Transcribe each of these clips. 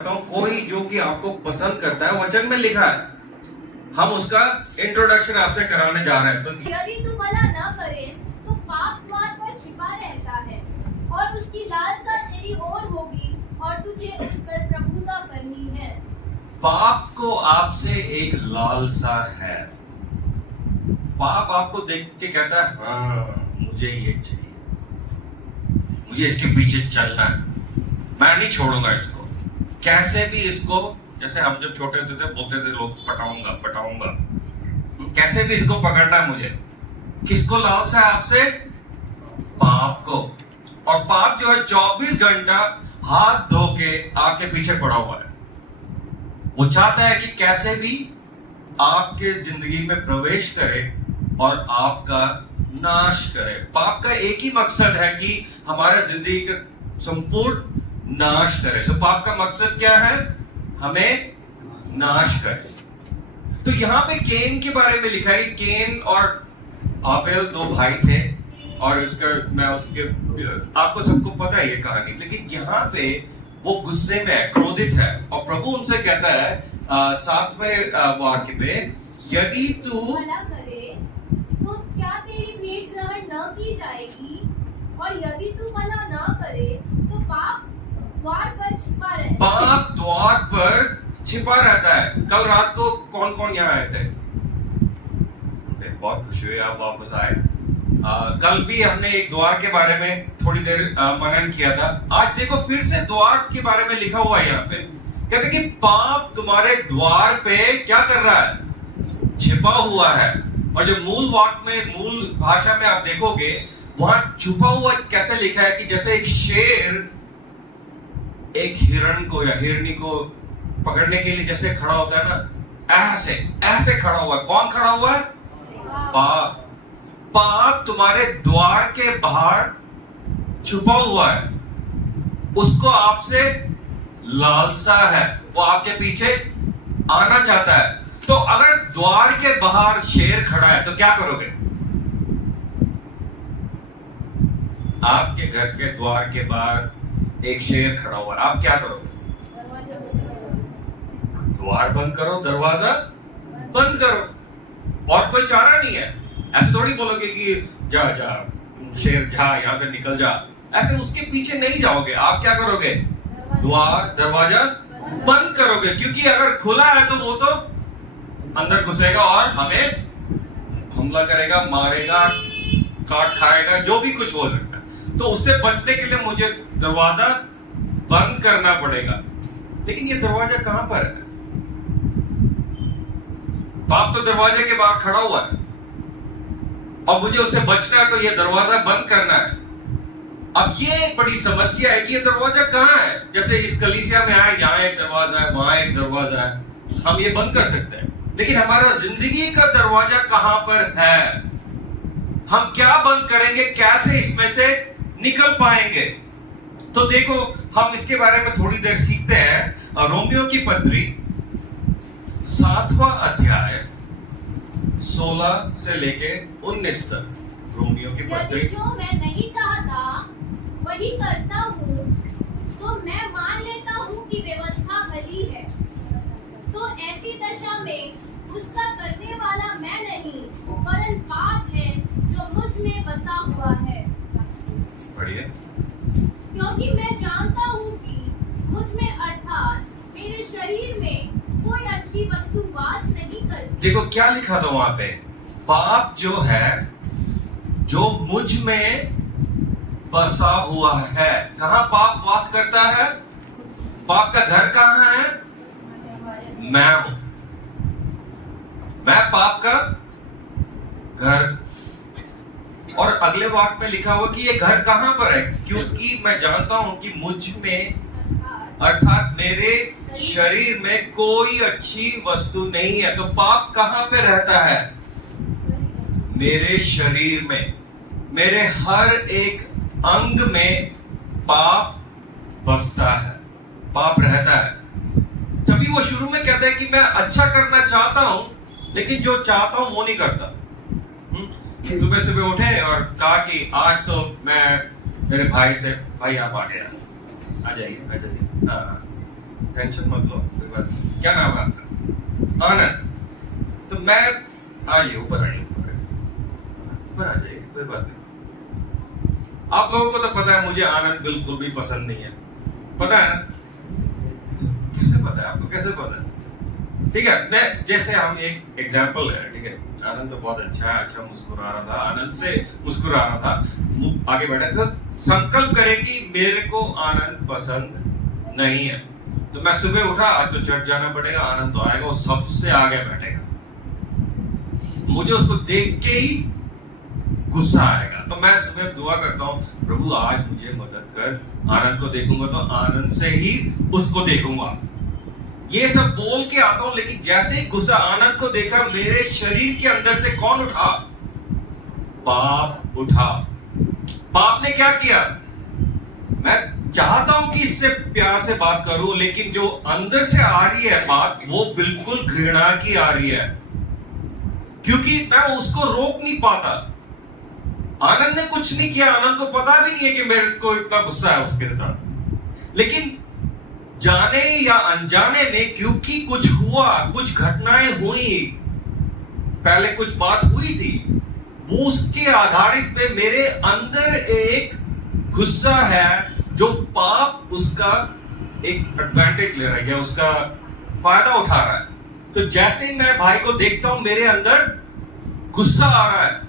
कोई जो कि आपको पसंद करता है, वचन में लिखा है। हम उसका इंट्रोडक्शन आपसे कराने जा रहे हैं। तो यदि तू भला न करे तो पाप द्वार पर छिपा रहता है और उसकी लालसा तेरी ओर होगी और तुझे उस पर प्रभुता करनी है। पाप को आपसे एक लालसा है। पाप आपको देख के कहता है हाँ मुझे ये चाहिए, मुझे इसके पीछे चलना है, मैं नहीं छोड़ूंगा इसको। कैसे भी इसको, जैसे हम जब छोटे होते थे बोलते थे लोग पटाऊंगा पटाऊंगा, कैसे भी इसको पकड़ना है मुझे। किसको लालसा है आपसे? पाप को। और पाप जो है 24 घंटा हाथ धो के आपके पीछे पड़ा हुआ है। वो चाहता है कि कैसे भी आपके जिंदगी में प्रवेश करे और आपका नाश करे। पाप का एक ही मकसद है कि हमारे जिंदगी का संपूर्ण नाश करे। तो पाप का मकसद क्या है? हमें नाश करे। तो यहां पे केन के बारे में लिखा है। केन और आबेल दो भाई थे और आपको सबको पता है ये कहानी। लेकिन यहाँ पे वो गुस्से में है, क्रोधित है, और प्रभु उनसे कहता है 7वें वाक्य पे, यदि तू भला करे तो क्या तेरी भेंट ग्रहण न की जाएगी, और यदि तू भला न करे तो पाप द्वार पर छिपा रहता है। पाप द्वार पर छिपा रहता है। कल रात को कौन कौन यहाँ आए थे? बहुत खुशी हुई आप वापस आए। कल भी हमने एक द्वार के बारे में थोड़ी देर मनन किया था। आज देखो फिर से द्वार के बारे में लिखा हुआ है यहाँ पे। कहते कि पाप तुम्हारे द्वार पे क्या कर रहा है? छिपा हुआ है। और जो मूल वाक्य में, मूल भाषा में आप देखोगे वहां छुपा हुआ कैसे लिखा है कि जैसे एक शेर एक हिरण को या हिरनी को पकड़ने के लिए जैसे खड़ा होता है ना, ऐसे ऐसे खड़ा हुआ है। कौन खड़ा हुआ है? पाप। पाप तुम्हारे द्वार के बाहर छुपा हुआ है। उसको आपसे लालसा है, वो आपके पीछे आना चाहता है। तो अगर द्वार के बाहर शेर खड़ा है तो क्या करोगे? आपके घर के द्वार के बाहर एक शेर खड़ा हुआ है, आप क्या करोगे? द्वार बंद करो, दरवाजा बंद करो, और कोई चारा नहीं है। ऐसे थोड़ी बोलोगे कि जा जा शेर जा, यहां से निकल जा। ऐसे उसके पीछे नहीं जाओगे। आप क्या करोगे? द्वार दरवाजा बंद करोगे, क्योंकि अगर खुला है तो वो तो अंदर घुसेगा और हमें हमला करेगा, मारेगा, काट खाएगा, जो भी कुछ हो सकता है। तो उससे बचने के लिए मुझे दरवाजा बंद करना पड़ेगा। लेकिन ये दरवाजा कहां पर है? पाप तो दरवाजे के बाहर खड़ा हुआ है और मुझे उससे बचना है, तो ये दरवाजा बंद करना है। अब ये एक बड़ी समस्या है कि ये दरवाजा कहां है। जैसे इस कलीसिया में आए, यहाँ एक दरवाजा है, वहां एक दरवाजा है, हम ये बंद कर सकते हैं। लेकिन हमारा जिंदगी का दरवाजा कहां पर है? हम क्या बंद करेंगे? कैसे इसमें से निकल पाएंगे? तो देखो हम इसके बारे में थोड़ी देर सीखते हैं। रोमियो की पत्री 7वां अध्याय 16 से लेके 19 तक। रोमियो की पत्री। यदि जो मैं नहीं चाहता वही करता हूँ, तो मैं मान लेता हूँ कि व्यवस्था भली है। तो ऐसी दशा में उसका करने वाला मैं नहीं, वरन पाप है जो मुझ में बसा हुआ है। बढ़िया। क्योंकि मैं जानता हूँ कि मुझ में अर्थात मेरे शरीर में कोई अच्छी वस्तु वास नहीं करती। देखो क्या लिखा था वहां पे? पाप जो है, जो मुझ में बसा हुआ है। कहां पाप वास करता है? पाप का घर कहां है? मैं हूं। मैं पाप का घर। और अगले वाक्य में लिखा हुआ कि ये घर कहां पर है? क्योंकि मैं जानता हूं कि मुझ में अर्थात मेरे शरीर में कोई अच्छी वस्तु नहीं है। तो पाप कहां पे रहता है? मेरे शरीर में, मेरे हर एक अंग में पाप बसता है, पाप रहता है। तभी वो शुरू में कहता है कि मैं अच्छा करना चाहता हूं, लेकिन जो चाहता हूं वो नहीं करता। सुबह सुबह उठे और कहा कि आज तो मैं मेरे भाई से, भाई आप आ जाइए, हाँ टेंशन मत लो, कोई बात नहीं। क्या नाम है आपका? आनंद। तो मैं आइए ऊपर आइए, ऊपर आ जाइए, कोई बात नहीं। आप लोगों को तो पता है मुझे आनंद बिल्कुल भी पसंद नहीं है, पता है ना? कैसे पता है आपको, कैसे पता है? ठीक है, मैं जैसे हम एक एग्जांपल है, ठीक है, आनंद तो बहुत अच्छा है, अच्छा मुस्कुरा रहा था, आनंद से मुस्कुरा रहा था, आगे बढ़ा तो संकल्प करे कि मेरे को आनंद पसंद नहीं है, तो मैं सुबह उठा तो चढ़ जाना पड़ेगा, आनंद तो आएगा, वो सबसे आगे बैठेगा, मुझे उसको देख के ही गुस्सा आएगा। तो मैं सुबह दुआ करता हूँ, प्रभु आज मुझे मदद कर, आनंद को देखूंगा तो आनंद से ही उसको देखूंगा। ये सब बोल के आता हूं, लेकिन जैसे ही गुस्सा आनंद को देखा, मेरे शरीर के अंदर से कौन उठा? पाप उठा। पाप ने क्या किया? मैं चाहता हूं कि इससे प्यार से बात करूं, लेकिन जो अंदर से आ रही है बात, वो बिल्कुल घृणा की आ रही है, क्योंकि मैं उसको रोक नहीं पाता। आनंद ने कुछ नहीं किया, आनंद को पता भी नहीं है कि मेरे को इतना गुस्सा है उसके साथ, लेकिन जाने या अनजाने में, क्योंकि कुछ हुआ, कुछ घटनाएं हुई, पहले कुछ बात हुई थी, वो उसके आधारित पे मेरे अंदर एक गुस्सा है, जो पाप उसका एक एडवांटेज ले रहा है, या उसका फायदा उठा रहा है। तो जैसे ही मैं भाई को देखता हूं, मेरे अंदर गुस्सा आ रहा है।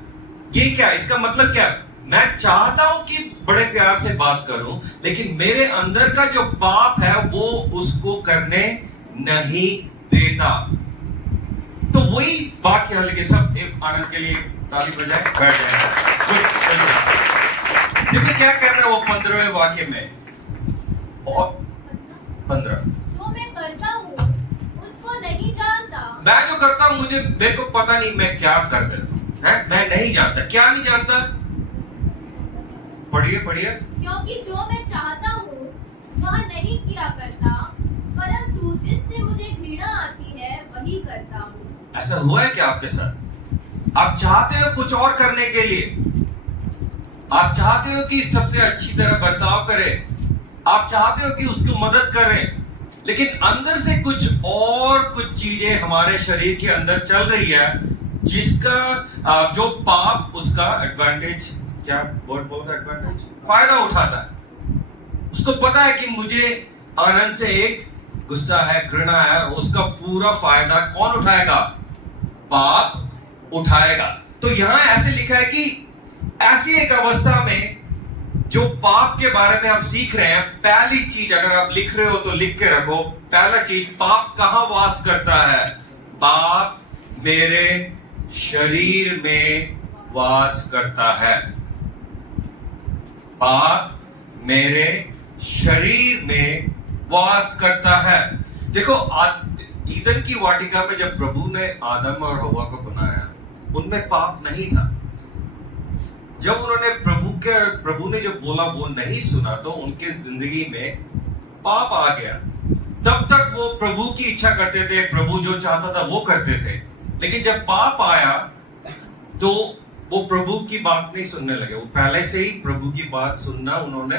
ये क्या, इसका मतलब क्या? मैं चाहता हूं कि बड़े प्यार से बात करूं, लेकिन मेरे अंदर का जो पाप है वो उसको करने नहीं देता। तो वही बात है, लेकिन सब एक आनंद के लिए ताली बजाए, बैठ जाए। देखिए क्या कह रहे हैं वो 15वें वाक्य में, और 15, जो मैं करता हूँ उसको नहीं जानता। मैं जो करता हूं मुझे मेरे को पता नहीं मैं क्या कर देता हूं, मैं नहीं जानता। क्या नहीं जानता? पढ़िए पढ़िए। क्योंकि जो मैं चाहता हूँ वह नहीं किया करता, परंतु जिससे मुझे घृणा आती है वही करता हूँ। ऐसा हुआ है क्या आपके साथ? आप चाहते हो कुछ और करने के लिए, आप चाहते हो कि सबसे अच्छी तरह बर्ताव करे, आप चाहते हो कि उसकी मदद करें, लेकिन अंदर से कुछ और कुछ चीजें हमारे शरीर के अंदर चल रही है, जिसका जो पाप उसका एडवांटेज, क्या वर्ड बोलता है, एडवांटेज, फायदा उठाता है। उसको पता है कि मुझे आनंद से एक गुस्सा है, घृणा है, उसका पूरा फायदा कौन उठाएगा? पाप उठाएगा। तो यहां ऐसे लिखा है कि ऐसी एक अवस्था में जो पाप के बारे में हम सीख रहे हैं, पहली चीज, अगर आप लिख रहे हो तो लिख के रखो, पहला चीज, पाप कहां वास करता है? पाप मेरे शरीर में वास करता है। पाप मेरे शरीर में वास करता है। देखो, ईदन की वाटिका में जब प्रभु ने आदम और हवा को बनाया, उनमें पाप नहीं था। जब उन्होंने प्रभु ने जो बोला वो नहीं सुना, तो उनके जिंदगी में पाप आ गया। तब तक वो प्रभु की इच्छा करते थे, प्रभु जो चाहता था वो करते थे, लेकिन जब पाप आया तो वो प्रभु की बात नहीं सुनने लगे। वो पहले से ही प्रभु की बात सुनना उन्होंने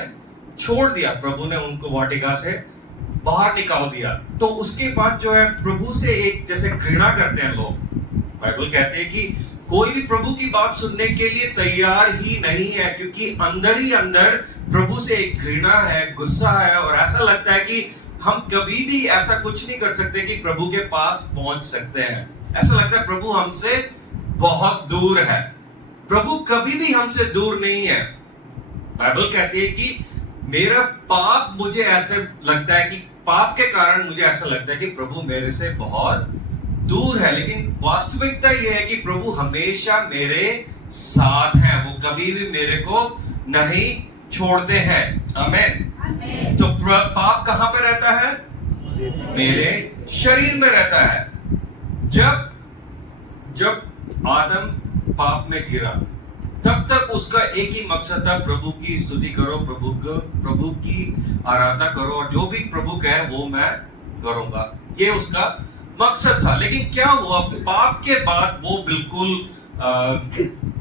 छोड़ दिया। प्रभु ने उनको वाटिका से बाहर निकाल दिया। तो उसके बाद जो है, प्रभु से एक जैसे घृणा करते हैं लोग। बाइबल कहते हैं कि कोई भी प्रभु की बात सुनने के लिए तैयार ही नहीं है, क्योंकि अंदर ही अंदर प्रभु से एक घृणा है, गुस्सा है, और ऐसा लगता है कि हम कभी भी ऐसा कुछ नहीं कर सकते कि प्रभु के पास पहुंच सकते हैं। ऐसा लगता है प्रभु हमसे बहुत दूर है। प्रभु कभी भी हमसे दूर नहीं है। बाइबल कहती है कि मेरा पाप, मुझे ऐसे लगता है कि पाप के कारण मुझे ऐसा लगता है कि प्रभु मेरे से बहुत दूर है, लेकिन वास्तविकता यह है कि प्रभु हमेशा मेरे साथ हैं। वो कभी भी मेरे को नहीं छोड़ते हैं। आमीन। तो पाप कहां पे रहता है? मेरे शरीर में रहता है। जब आदम पाप में गिरा, तब तक उसका एक ही मकसद था, प्रभु की स्तुति करो, प्रभु की आराधना करो, और जो भी प्रभु कहे वो मैं करूंगा। ये उसका मकसद था। लेकिन क्या हुआ? पाप के बाद वो बिल्कुल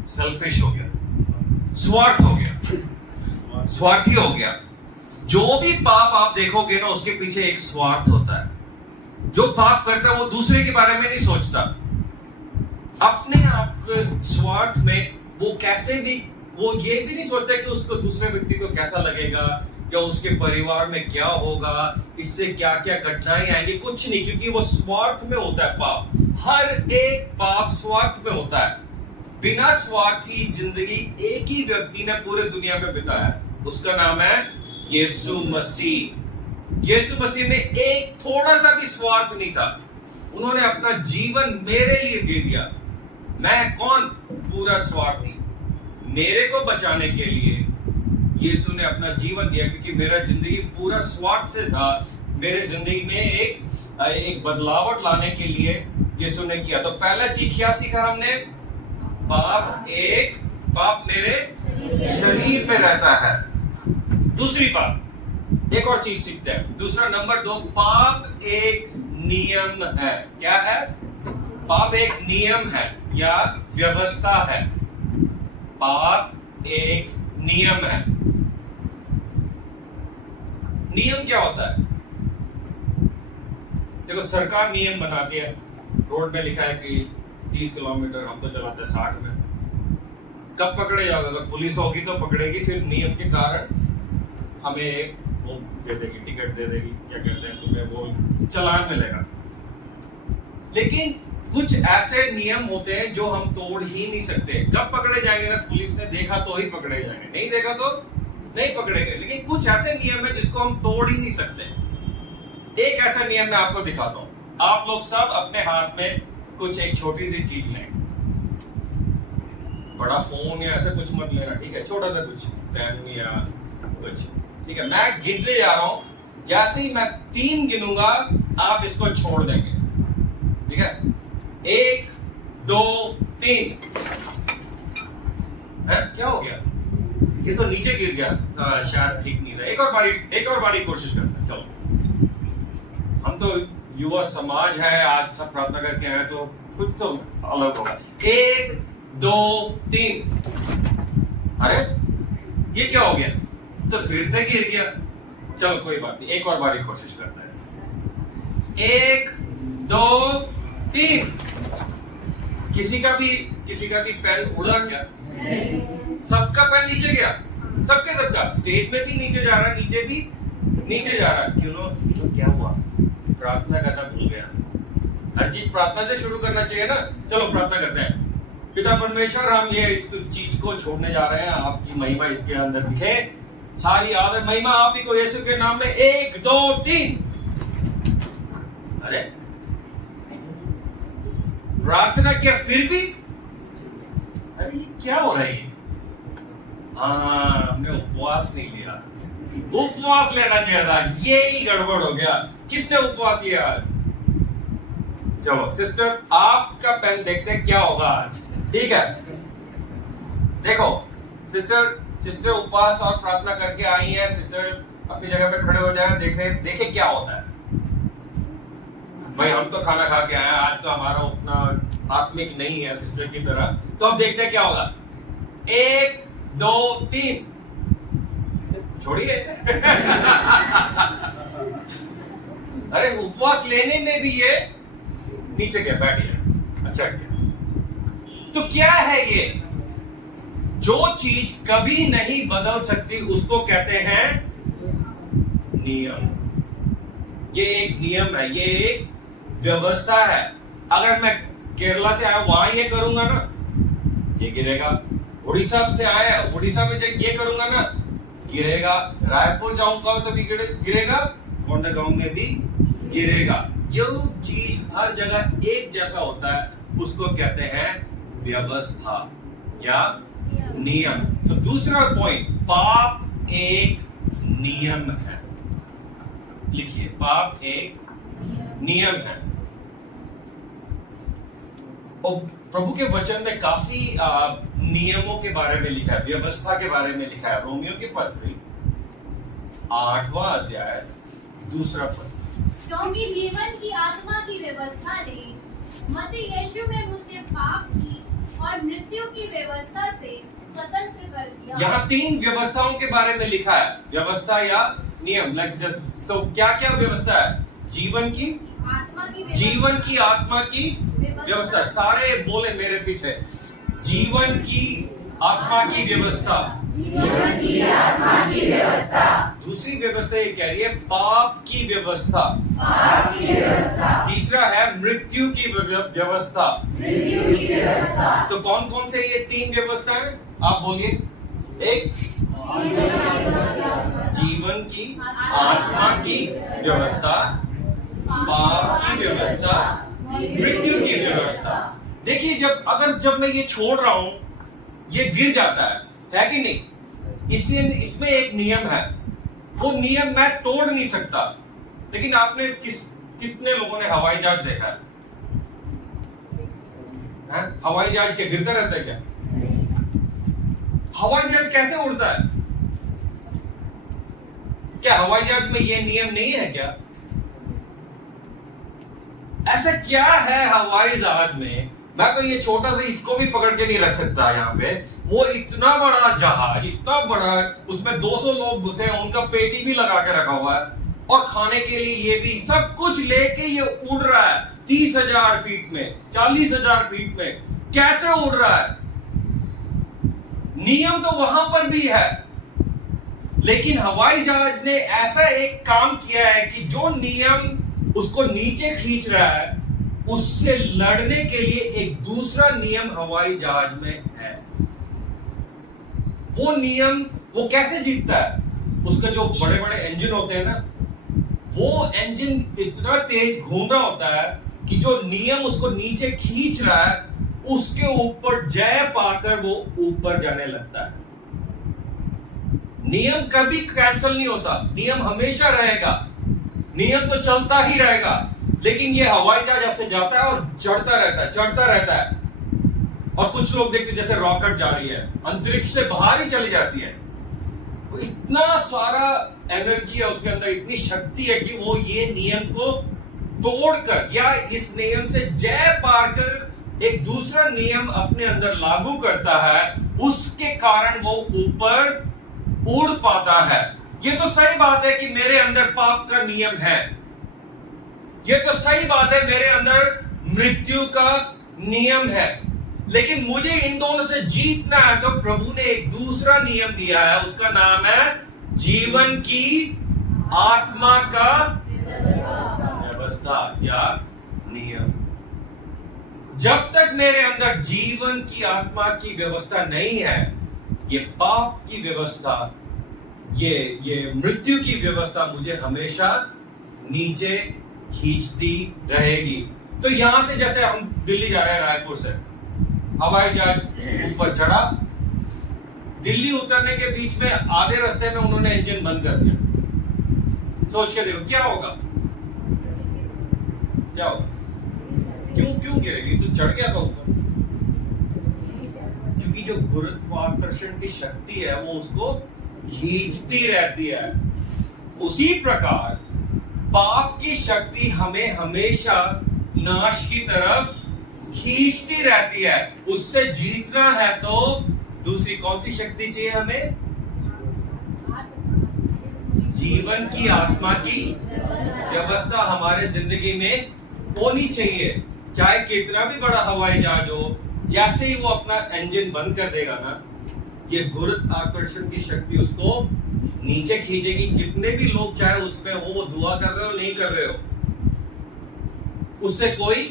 सेल्फिश हो गया, स्वार्थी हो गया। जो भी पाप आप देखोगे ना, उसके पीछे एक स्वार्थ होता है। जो पाप करता है वो दूसरे के बारे में नहीं सोचता, अपने आप के स्वार्थ में वो कैसे भी, वो ये भी नहीं सोचता कि उसको दूसरे व्यक्ति को कैसा लगेगा या उसके परिवार में क्या होगा, इससे क्या क्या घटनाएं आएंगी, कुछ नहीं, क्योंकि वो स्वार्थ में होता है। पाप, हर एक पाप स्वार्थ में होता है। बिना स्वार्थी जिंदगी एक ही व्यक्ति ने पूरे दुनिया में बिताया है, उसका नाम है यीशु मसीह। यीशु मसीह में एक थोड़ा सा भी स्वार्थ नहीं था। उन्होंने अपना जीवन मेरे लिए दे दिया। मैं कौन? पूरा स्वार्थी। मेरे को बचाने के लिए यीशु ने अपना जीवन दिया, क्योंकि मेरा जिंदगी पूरा स्वार्थ से था। मेरे जिंदगी में एक बदलावट लाने के लिए यीशु ने किया। तो पहला चीज क्या सीखा हमने? पाप मेरे शरीर में रहता है। दूसरी बात, एक और चीज सीखते हैं। दूसरा नंबर 2, पाप एक नियम है। क्या है? पाप एक नियम है या व्यवस्था है। पाप एक नियम है। नियम क्या होता है? देखो, सरकार नियम बनाती है। रोड में लिखा है कि 30 किलोमीटर, हम तो चलाते हैं 60 में। कब पकड़े जाओगे? अगर पुलिस होगी तो पकड़ेगी, फिर नियम के कारण हमें एक वो दे देगी, टिकट दे देगी, क्या कहते हैं, तुम्हें वो चालान मिलेगा। लेकिन कुछ ऐसे नियम होते हैं जो हम तोड़ ही नहीं सकते। कब पकड़े जाएंगे? अगर पुलिस ने देखा तो ही पकड़े जाएंगे, नहीं देखा तो नहीं पकड़ेंगे। लेकिन कुछ ऐसे नियम है जिसको हम तोड़ ही नहीं सकते। एक ऐसा नियम मैं आपको दिखाता हूं। आप लोग सब अपने हाथ में कुछ एक छोटी सी चीज लें। बड़ा फोन या ऐसा कुछ मत लेना, ठीक है? छोटा सा कुछ पेन या कुछ, ठीक है? मैं गिनने जा रहा हूं। जैसे ही मैं 3 गिनूंगा, आप इसको छोड़ देंगे, ठीक है? 1 2 3। क्या हो गया? ये तो नीचे गिर गया। शायद ठीक नहीं था। एक और बारी कोशिश करते हैं। चलो, हम तो युवा समाज है, आज सब प्रार्थना करके आए, तो कुछ तो अलग होगा। 1 2 3। अरे ये क्या हो गया? तो फिर से गिर गया। चलो कोई बात नहीं, एक और बारी कोशिश करते हैं। 1 2 3। किसी का भी पेन उड़ा क्या? सबका पेन नीचे गया। सबका स्टेज में भी नीचे जा रहा, नीचे भी नीचे जा रहा। क्यों? तो क्या हुआ? प्रार्थना करना भूल गया। हर चीज प्रार्थना से शुरू करना चाहिए ना। चलो प्रार्थना करते हैं। पिता परमेश्वर, हम ये इस चीज को छोड़ने जा रहे हैं। आपकी महिमा इसके अंदर दिखे। सारी आदर महिमा आप ही को, यीशु के नाम में। 1 2 3। अरे प्रार्थना किया फिर भी? अरे ये क्या हो रहा है? हाँ, हमने उपवास नहीं लिया। उपवास लेना चाहिए था। ये ही गड़बड़ हो गया। किसने उपवास लिया आज? चलो सिस्टर, आपका पेन देखते क्या होगा आज, ठीक है? देखो सिस्टर उपवास और प्रार्थना करके आई है। सिस्टर अपनी जगह पे खड़े हो जाए, देखे क्या होता है। भाई हम तो खाना खा के आए हैं, आज तो हमारा उतना आत्मिक नहीं है सिस्टर की तरह। तो अब देखते हैं क्या होगा। 1 2 3। छोड़िए। अरे उपवास लेने में भी ये नीचे गया, बैठिए। अच्छा किया। तो क्या है ये? जो चीज कभी नहीं बदल सकती उसको कहते हैं नियम। ये एक नियम है, ये एक व्यवस्था है। अगर मैं केरला से आया, वहां ये करूंगा ना, ये गिरेगा। उड़ीसा से आया, उड़ीसा में जब ये करूंगा ना, गिरेगा। रायपुर जाऊंगा तो भी गिरेगा, कोंडागांव में भी गिरेगा। जो चीज हर जगह एक जैसा होता है उसको कहते हैं व्यवस्था या नियम। तो दूसरा पॉइंट, पाप एक नियम है। लिखिए, पाप एक नियम है। और प्रभु के वचन में काफी नियमों के बारे में लिखा है, व्यवस्था के बारे में लिखा है। रोमियो की पत्री 8वां अध्याय 2 पद। क्योंकि जीवन की आत्मा की व्यवस्था ने मसीह यीशु में मुझे पाप की और मृत्यु की व्यवस्था से स्वतंत्र कर दिया। यहाँ 3 व्यवस्थाओं के बारे में लिखा है। व्यवस्था या नियम तो क्या क्या व्यवस्था है? जीवन की आत्मा की आत्मा की व्यवस्था। सारे बोले मेरे पीछे, जीवन की आत्मा की व्यवस्था। दूसरी व्यवस्था ये कह रही है पाप की व्यवस्था। तीसरा है मृत्यु की व्यवस्था। तो कौन कौन से ये तीन व्यवस्था है? आप बोलिए। एक जीवन की आत्मा की व्यवस्था, पाप की व्यवस्था, मृत्यु की व्यवस्था। देखिए जब मैं ये छोड़ रहा हूं, ये गिर जाता है कि नहीं? इसमें एक नियम है, वो नियम मैं तोड़ नहीं सकता। लेकिन आपने कितने लोगों ने हवाई जहाज देखा है? हवाई जहाज के गिरता रहता है क्या? हवाई जहाज कैसे उड़ता है? क्या हवाई जहाज में ये नियम नहीं है क्या? ऐसा क्या है हवाई जहाज में? मैं तो ये छोटा सा इसको भी पकड़ के नहीं रख सकता यहाँ पे। वो इतना बड़ा जहाज, इतना बड़ा, उसमें 200 लोग घुसे हैं, उनका पेटी भी लगा के रखा हुआ है और खाने के लिए ये भी सब कुछ लेके ये उड़ रहा है 30,000 फीट में, 40,000 फीट में। कैसे उड़ रहा है? नियम तो वहां पर भी है, लेकिन हवाई जहाज ने ऐसा एक काम किया है कि जो नियम उसको नीचे खींच रहा है, उससे लड़ने के लिए एक दूसरा नियम हवाई जहाज में है। वो नियम वो कैसे जीतता है? उसके जो बड़े बड़े इंजन होते हैं ना, वो इंजन इतना तेज घूम रहा होता है कि जो नियम उसको नीचे खींच रहा है, उसके ऊपर जय पाकर वो ऊपर जाने लगता है। नियम कभी कैंसिल नहीं होता, नियम हमेशा रहेगा, नियम तो चलता ही रहेगा। लेकिन ये हवाई जहाज ऐसे जाता है और चढ़ता रहता है। और कुछ लोग देखते जैसे रॉकेट जा रही है, अंतरिक्ष से बाहर ही चली जाती है। वो इतना सारा एनर्जी है उसके अंदर, इतनी शक्ति है कि वो ये नियम को तोड़कर या इस नियम से जय पाकर एक दूसरा नियम अपने अंदर लागू करता है। उसके कारण वो ऊपर उड़ पाता है। ये तो सही बात है कि मेरे अंदर पाप का नियम है, ये तो सही बात है मेरे अंदर मृत्यु का नियम है, लेकिन मुझे इन दोनों से जीतना है। तो प्रभु ने एक दूसरा नियम दिया है, उसका नाम है जीवन की आत्मा का व्यवस्था या नियम। जब तक मेरे अंदर जीवन की आत्मा की व्यवस्था नहीं है, ये पाप की व्यवस्था, ये मृत्यु की व्यवस्था मुझे हमेशा नीचे खींचती रहेगी। तो यहां से जैसे हम दिल्ली जा रहे हैं, रायपुर से हवाई जहाज ऊपर चढ़ा, दिल्ली उतरने के बीच में आधे रास्ते में उन्होंने इंजन बंद कर दिया। सोच के देखो क्या होगा? क्यों गिरेगी? तो चढ़ गया था ऊपर, क्योंकि जो गुरुत्वाकर्षण की शक्ति है वो उसको खींचती रहती है। उसी प्रकार पाप की शक्ति हमें हमेशा नाश की तरफ खींचती रहती है। उससे जीतना है तो दूसरी कौन सी शक्ति चाहिए हमें? जीवन की आत्मा की व्यवस्था हमारे जिंदगी में होनी चाहिए। चाहे कितना भी बड़ा हवाई जहाज हो, जैसे ही वो अपना इंजन बंद कर देगा ना, ये गुरुत्वाकर्षण की शक्ति उसको नीचे खींचेगी। कितने भी लोग चाहे उसमें वो दुआ कर रहे हो नहीं कर रहे हो, उससे कोई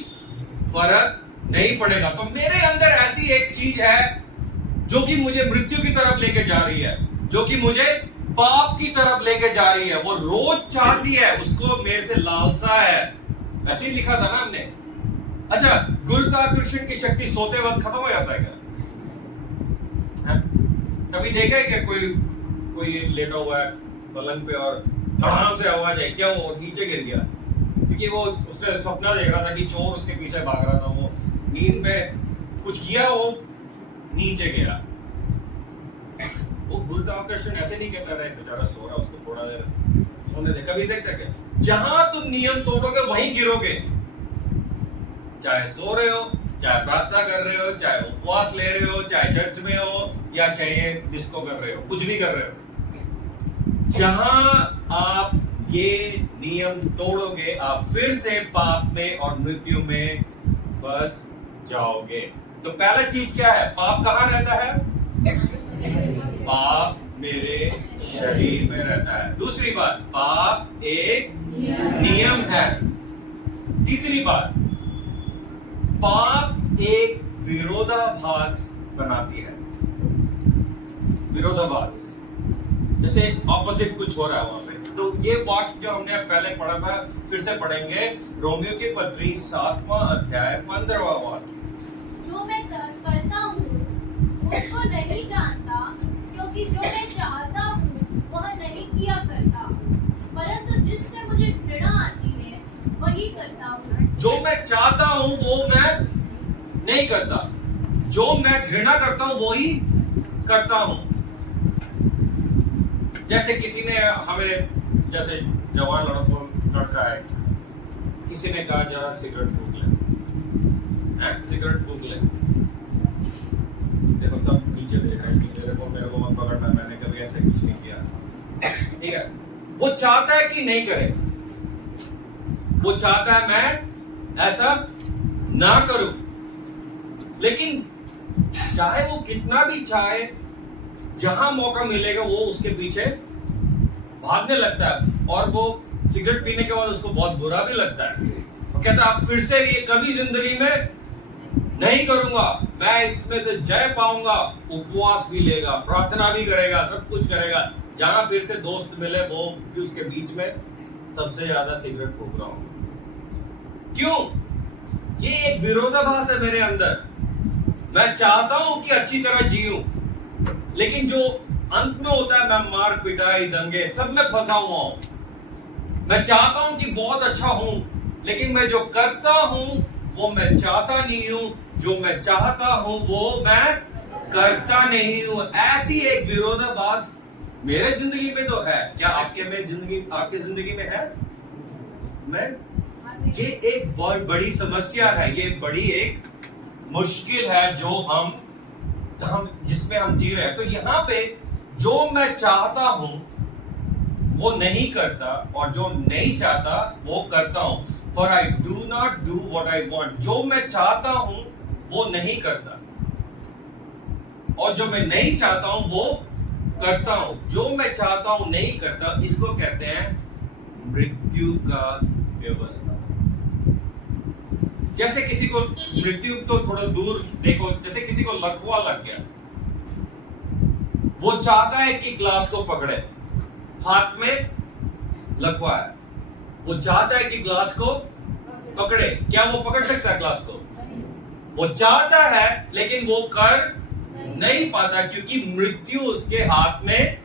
फर्क नहीं पड़ेगा। तो मेरे अंदर ऐसी एक चीज है जो कि मुझे मृत्यु की तरफ लेके जा रही है, जो कि मुझे पाप की तरफ लेके जा रही है। वो रोज चाहती है, उसको मेरे से लालसा है। ऐसे ही लिखा था ना हमने। अच्छा, गुरुत्वाकर्षण की शक्ति सोते वक्त खत्म हो जाता है क्या? कभी देखा है क्या कोई लेटा हुआ है पलंग पे और धड़ाम से आवाज है, क्या वो नीचे गिर गया? क्योंकि वो उसने सपना देख रहा था कि चोर उसके पीछे भाग रहा था, वो नींद में कुछ किया, वो नीचे गिरा। वो गुरुत्वाकर्षण ऐसे नहीं कहता रहे बेचारा सो रहा, उसको थोड़ा देर सोने दे। कभी देखता क्या? जहां तुम नियम तोड़ोगे वहीं गिरोगे। चाहे सो रहे हो, चाहे प्रार्थना कर रहे हो, चाहे उपवास ले रहे हो, चाहे चर्च में हो, या चाहे डिस्को कर रहे हो, कुछ भी कर रहे हो, जहां आप ये नियम तोड़ोगे आप फिर से पाप में और मृत्यु में फंस जाओगे। तो पहला चीज क्या है? पाप कहां रहता है? पाप मेरे शरीर में रहता है। दूसरी बात, पाप एक नियम है। तीसरी बात, पाप एक विरोधाभास बनाती है। विरोधाभास जैसे ऑपोजिट कुछ हो रहा है वहां पे। तो ये वाक्य जो हमने पहले पढ़ा था फिर से पढ़ेंगे। रोमियो की पत्री 7वां अध्याय 15वां वाक्य। जो मैं करता हूँ उसको नहीं जानता, क्योंकि जो मैं चाहता हूँ वह नहीं किया करता, परंतु जिससे मुझे घृणा आती है वही करता हूँ। जो मैं चाहता हूं वो मैं नहीं करता, जो मैं घृणा करता हूं वो ही करता हूं। जैसे किसी ने हमें, जैसे जवान लड़का है, किसी ने कहा जरा सिगरेट फूंक ले, सिगरेट फूंक ले। देखो सब नीचे देख रहे हैं कि मेरे को मत पकड़ना, मैंने कभी ऐसे कुछ नहीं किया। ठीक है, वो चाहता है कि नहीं करे, वो चाहता है मैं ऐसा ना करूं, लेकिन चाहे वो कितना भी चाहे, जहां मौका मिलेगा वो उसके पीछे भागने लगता है। और वो सिगरेट पीने के बाद उसको बहुत बुरा भी लगता है। वो कहता है अब फिर से ये कभी जिंदगी में नहीं करूंगा, मैं इसमें से जय पाऊंगा। उपवास भी लेगा, प्रार्थना भी करेगा, सब कुछ करेगा। जहां फिर से दोस्त मिले वो भी उसके बीच में सबसे ज्यादा सिगरेट फूंक रहा हूं। क्यों? ये एक विरोधाभास है मेरे अंदर। मैं चाहता हूं कि अच्छी तरह जीऊं, लेकिन जो अंत में होता है मैं मार पिटाई दंगे सब में फंसा हुआ हूं। मैं चाहता हूं कि बहुत अच्छा हूं, लेकिन मैं जो करता हूं वो मैं चाहता नहीं हूं, जो मैं चाहता हूं वो मैं करता नहीं हूं। ऐसी एक विरोधाभास मेरे जिंदगी में तो है। क्या आपके जिंदगी में है? मैं ये एक बहुत बड़ी समस्या है, ये बड़ी एक मुश्किल है जो हम जिसमें हम जी रहे हैं। तो यहाँ पे जो मैं चाहता हूं वो नहीं करता, और जो नहीं चाहता वो करता हूं। For I do not do what I want। जो मैं चाहता हूं वो नहीं करता, और जो मैं नहीं चाहता हूं वो करता हूं। जो मैं चाहता हूं नहीं करता, इसको कहते हैं मृत्यु का व्यवस्था। जैसे किसी को मृत्यु तो थोड़ा दूर देखो, जैसे किसी को लकवा लग गया, वो चाहता है कि ग्लास को पकड़े, हाथ में लकवा है, वो चाहता है कि ग्लास को पकड़े। क्या वो पकड़ सकता है ग्लास को? वो चाहता है लेकिन वो कर नहीं पाता, क्योंकि मृत्यु उसके हाथ में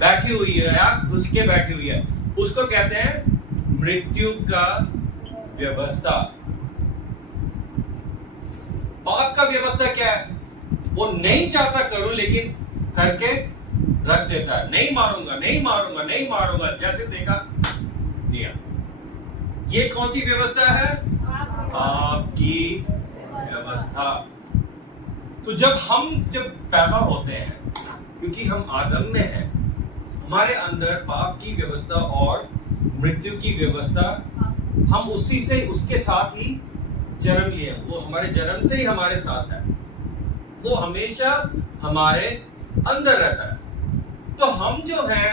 बैठी हुई है या घुस के बैठी हुई है। उसको कहते हैं मृत्यु का व्यवस्था। पाप का व्यवस्था क्या है? वो नहीं चाहता करूं, लेकिन करके रख देता है। नहीं मारूंगा, नहीं मारूंगा, नहीं मारूंगा, जैसे देखा दिया। ये कौन सी व्यवस्था है? आपकी व्यवस्था। तो जब पैदा होते हैं, क्योंकि हम आदम में हैं, हमारे अंदर पाप की व्यवस्था और मृत्यु की व्यवस्था, हम उसके साथ ही जन्म लिए। वो हमारे जन्म से ही हमारे साथ है, वो हमेशा हमारे अंदर रहता है। तो हम जो हैं,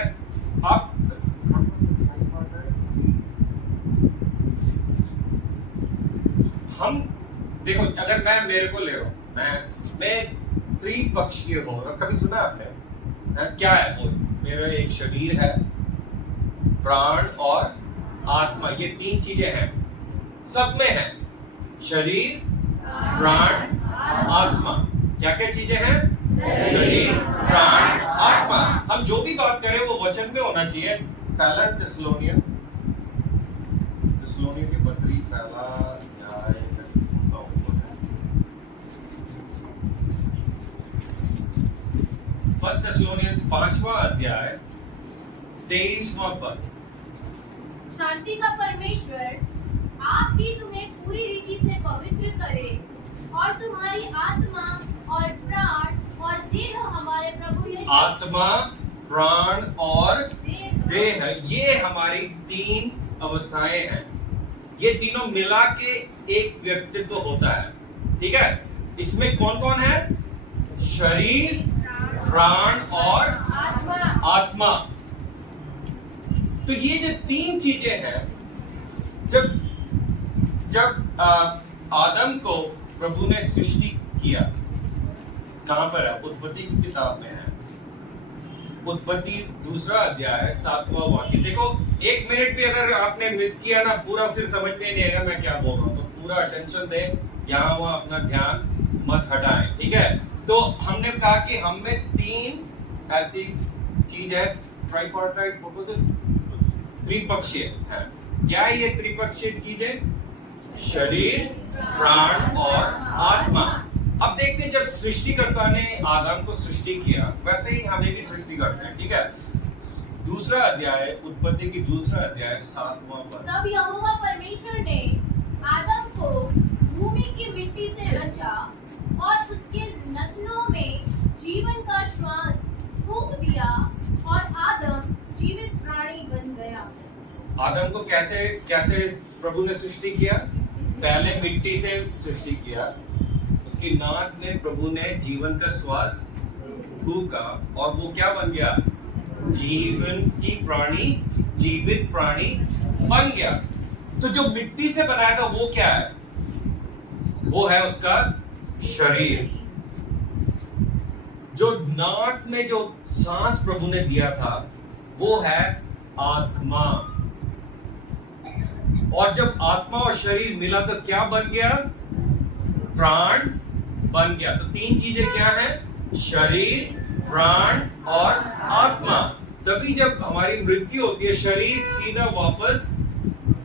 आप हम देखो, अगर मैं मेरे को ले रहा हूं, मैं त्रिपक्षीय हूं। कभी सुना आपने? क्या है वो? मेरा एक शरीर है, प्राण और आत्मा, ये तीन चीजें हैं, सब में है। शरीर, प्राण, आत्मा। क्या क्या चीजें हैं? शरीर, प्राण, आत्मा। हम जो भी बात करें वो वचन में होना चाहिए। पहला थिस्सलुनीय की पत्री, पहला अध्याय, फर्स्ट थिस्सलुनीय 5वां अध्याय 23वां पद। शांति का परमेश्वर आप भी तुम्हें पूरी रीति से पवित्र करे, और तुम्हारी आत्मा और प्राण और देह हमारे प्रभु यीशु, आत्मा, प्राण और देह है। ये हमारी तीन अवस्थाएं हैं। ये तीनों मिला के एक व्यक्तित्व होता है। ठीक है, इसमें कौन कौन है? शरीर, प्राण और आत्मा। तो ये जो तीन चीजें हैं, जब आदम को प्रभु ने सृष्टि किया, कहां पर है? उत्पत्ति की किताब में है। उत्पत्ति 2 अध्याय 7वां वाक्य। देखो, 1 मिनट भी अगर आपने मिस किया ना, पूरा फिर समझ में नहीं आएगा मैं क्या बोल रहा हूं। तो पूरा अटेंशन दे, यहाँ वहां अपना ध्यान मत हटाएं। ठीक है, तो हमने कहा कि हमें 3 ऐसी चीज है, ट्राइपार्टाइट प्रोपोजल, त्रिपक्षीय है। क्या है ये त्रिपक्षीय चीजें? शरीर, प्राण और आत्मा। अब देखते हैं, जब सृष्टिकर्ता ने आदम को सृष्टि किया, वैसे ही हमें भी सृष्टि करते हैं। ठीक है, 2 अध्याय, उत्पत्ति की 2 अध्याय 7वां पद। तब यहोवा परमेश्वर ने आदम को भूमि की मिट्टी से रचा और उसके नथनों में जीवन का श्वास फूंक दिया और आदम जीवित प्राणी बन गया। आदम को कैसे प्रभु ने सृष्टि किया? पहले मिट्टी से सृष्टि किया, उसकी नाक में प्रभु ने जीवन का श्वास फूंका और वो क्या बन गया? जीवित प्राणी बन गया। तो जो मिट्टी से बनाया था वो क्या है? वो है उसका शरीर। जो नाक में जो सांस प्रभु ने दिया था वो है आत्मा। और जब आत्मा और शरीर मिला तो क्या बन गया? प्राण बन गया। तो 3 चीजें क्या हैं? शरीर, प्राण और आत्मा। तभी जब हमारी मृत्यु होती है, शरीर सीधा वापस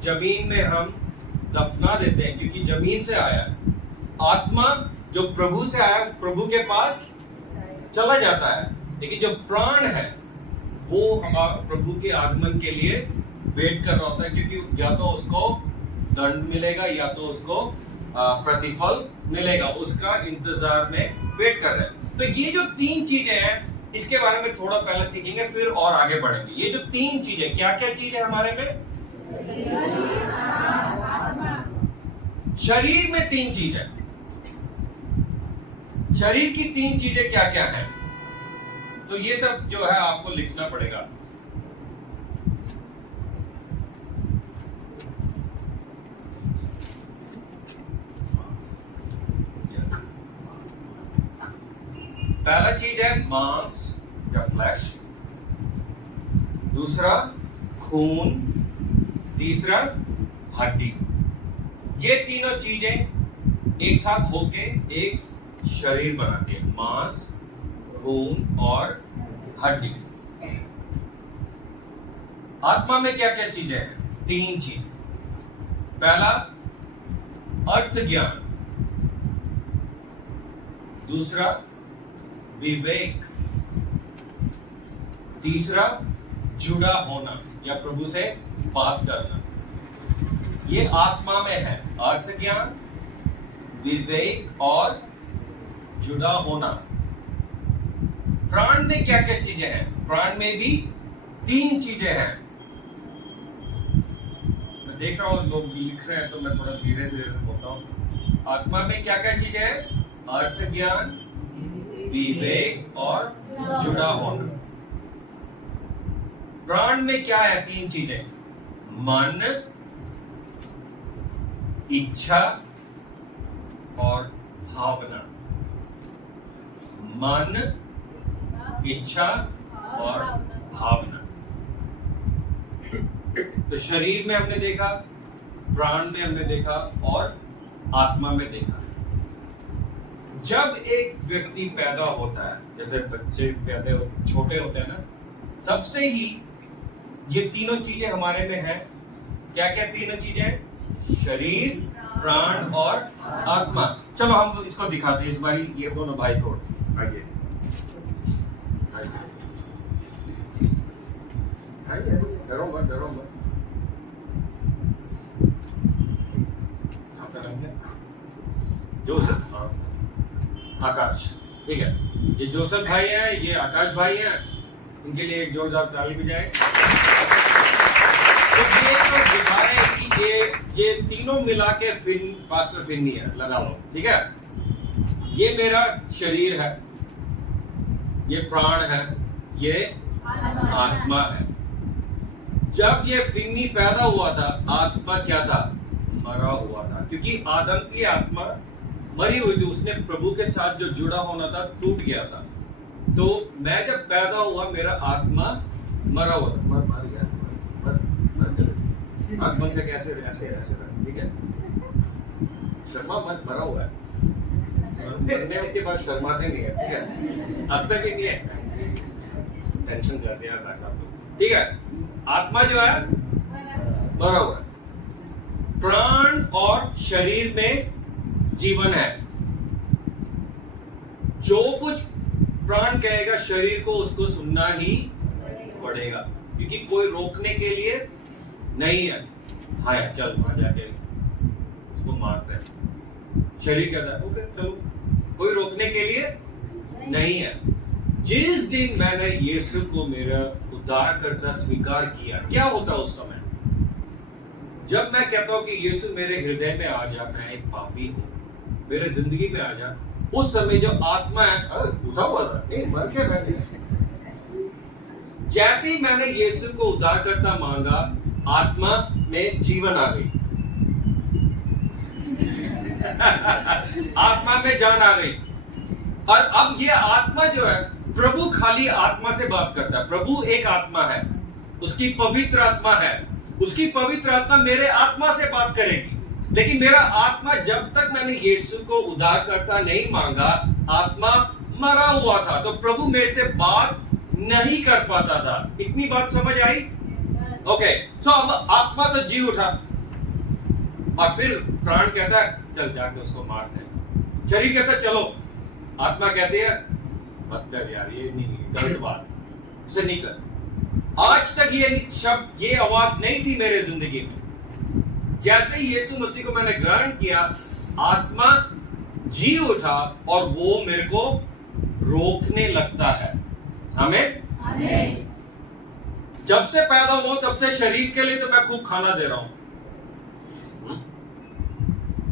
जमीन में हम दफना देते हैं, क्योंकि जमीन से आया। आत्मा जो प्रभु से आया, प्रभु के पास चला जाता है। लेकिन जो प्राण है वो हमारा प्रभु के आगमन के लिए वेट कर रहा होता है, क्योंकि या तो उसको दंड मिलेगा या तो उसको प्रतिफल मिलेगा, उसका इंतजार में वेट कर रहे हैं। तो ये जो 3 चीजें हैं, इसके बारे में थोड़ा पहले सीखेंगे, फिर और आगे बढ़ेंगे। ये जो 3 चीजें, क्या क्या चीज है हमारे में? शरीर में 3 चीज है। शरीर की 3 चीजें क्या क्या है? तो ये सब जो है आपको लिखना पड़ेगा। पहला चीज है मांस या फ्लैश, दूसरा खून, तीसरा हड्डी। ये तीनों चीजें एक साथ होके एक शरीर बनाती है। मांस, खून और हड्डी। आत्मा में क्या क्या चीजें हैं? 3 चीज। पहला अर्थ ज्ञान, दूसरा विवेक, तीसरा जुड़ा होना या प्रभु से बात करना। ये आत्मा में है, अर्थ ज्ञान, विवेक और जुड़ा होना। प्राण में क्या क्या चीजें हैं? प्राण में भी 3 चीजें हैं। मैं देख रहा हूं लोग लिख रहे हैं, तो मैं थोड़ा धीरे धीरे से बोलता हूं। आत्मा में क्या क्या चीजें हैं? अर्थ ज्ञान, विवेक और जुड़ा होना। प्राण में क्या है? 3 चीजें, मन, इच्छा और भावना। मन, इच्छा और भावना। तो शरीर में हमने देखा, प्राण में हमने देखा और आत्मा में देखा। जब एक व्यक्ति पैदा होता है, जैसे बच्चे छोटे होते हैं ना, तब से ही ये तीनों चीजें हमारे में हैं। क्या क्या तीनों चीजें? शरीर, प्राण और आत्मा। चलो हम इसको दिखाते हैं इस बार। ये दोनों भाई को आइए, डरो मत, डरो मत। आपका नाम क्या? जोसेफ। आकाश। ठीक है, ये जोसेफ भाई है, ये आकाश भाई है। उनके लिए एक जोरदार ताली बजाएं। तो ये तो दिखाए कि ये तीनों मिला के पास्टर फिन्नी है, लगा लो, ठीक है। ये मेरा शरीर है, ये प्राण है, ये आत्मा है। जब ये फिन्नी पैदा हुआ था, आत्मा क्या था? मरा हुआ था, क्योंकि आदम की आत्मा मरी हुई थी, उसने प्रभु के साथ जो जुड़ा होना था टूट गया था। तो मैं जब पैदा हुआ, मेरा आत्मा मरा हुआ था। मर गया, आंख बंद करके ऐसे ऐसे ऐसे, ठीक है। शर्मा मत, मरा हुआ है। मरने के बाद शर्माते नहीं है, ठीक है। हंसते भी नहीं है, टेंशन कर दिया भाई साहब, ठीक है। आत्मा जो है मरा हुआ है। प्राण और शरीर में जीवन है। जो कुछ प्राण कहेगा शरीर को, उसको सुनना ही पड़ेगा, क्योंकि कोई रोकने के लिए नहीं है। हाँ यार चल वहां जाके उसको मारते हैं, शरीर कहता है ओके चलो, कोई रोकने के लिए नहीं है। जिस दिन मैंने यीशु को मेरा उद्धारकर्ता स्वीकार किया, क्या होता उस समय? जब मैं कहता हूं कि यीशु मेरे हृदय में आ जा, मैं एक पापी हूं, मेरे जिंदगी में आ जा, उस समय जो आत्मा है उठा हुआ था, नहीं मर के बैठे। जैसे ही मैंने यीशु को उद्धारकर्ता मांगा, आत्मा में जीवन आ गई। आत्मा में जान आ गई। और अब ये आत्मा जो है, प्रभु खाली आत्मा से बात करता है। प्रभु एक आत्मा है, उसकी पवित्र आत्मा है, उसकी पवित्र आत्मा मेरे आत्मा से बात करेगी। लेकिन मेरा आत्मा, जब तक मैंने यीशु को उद्धारकर्ता नहीं मांगा, आत्मा मरा हुआ था, तो प्रभु मेरे से बात नहीं कर पाता था। इतनी बात समझ आई? ओके, सो अब आत्मा तो जी उठा, और फिर प्राण कहता है चल जाके उसको मारते हैं। शरीर कहता है चलो, आत्मा कहती है मत कर यार, ये नहीं, गलत बात, इसे नहीं कर। आज तक ये शब्द, ये आवाज नहीं थी मेरे जिंदगी में। जैसे ही यीशु मसीह को मैंने ग्रहण किया, आत्मा जी उठा और वो मेरे को रोकने लगता है। आमीन। जब से पैदा हुआ तब से शरीर के लिए तो मैं खूब खाना दे रहा हूं,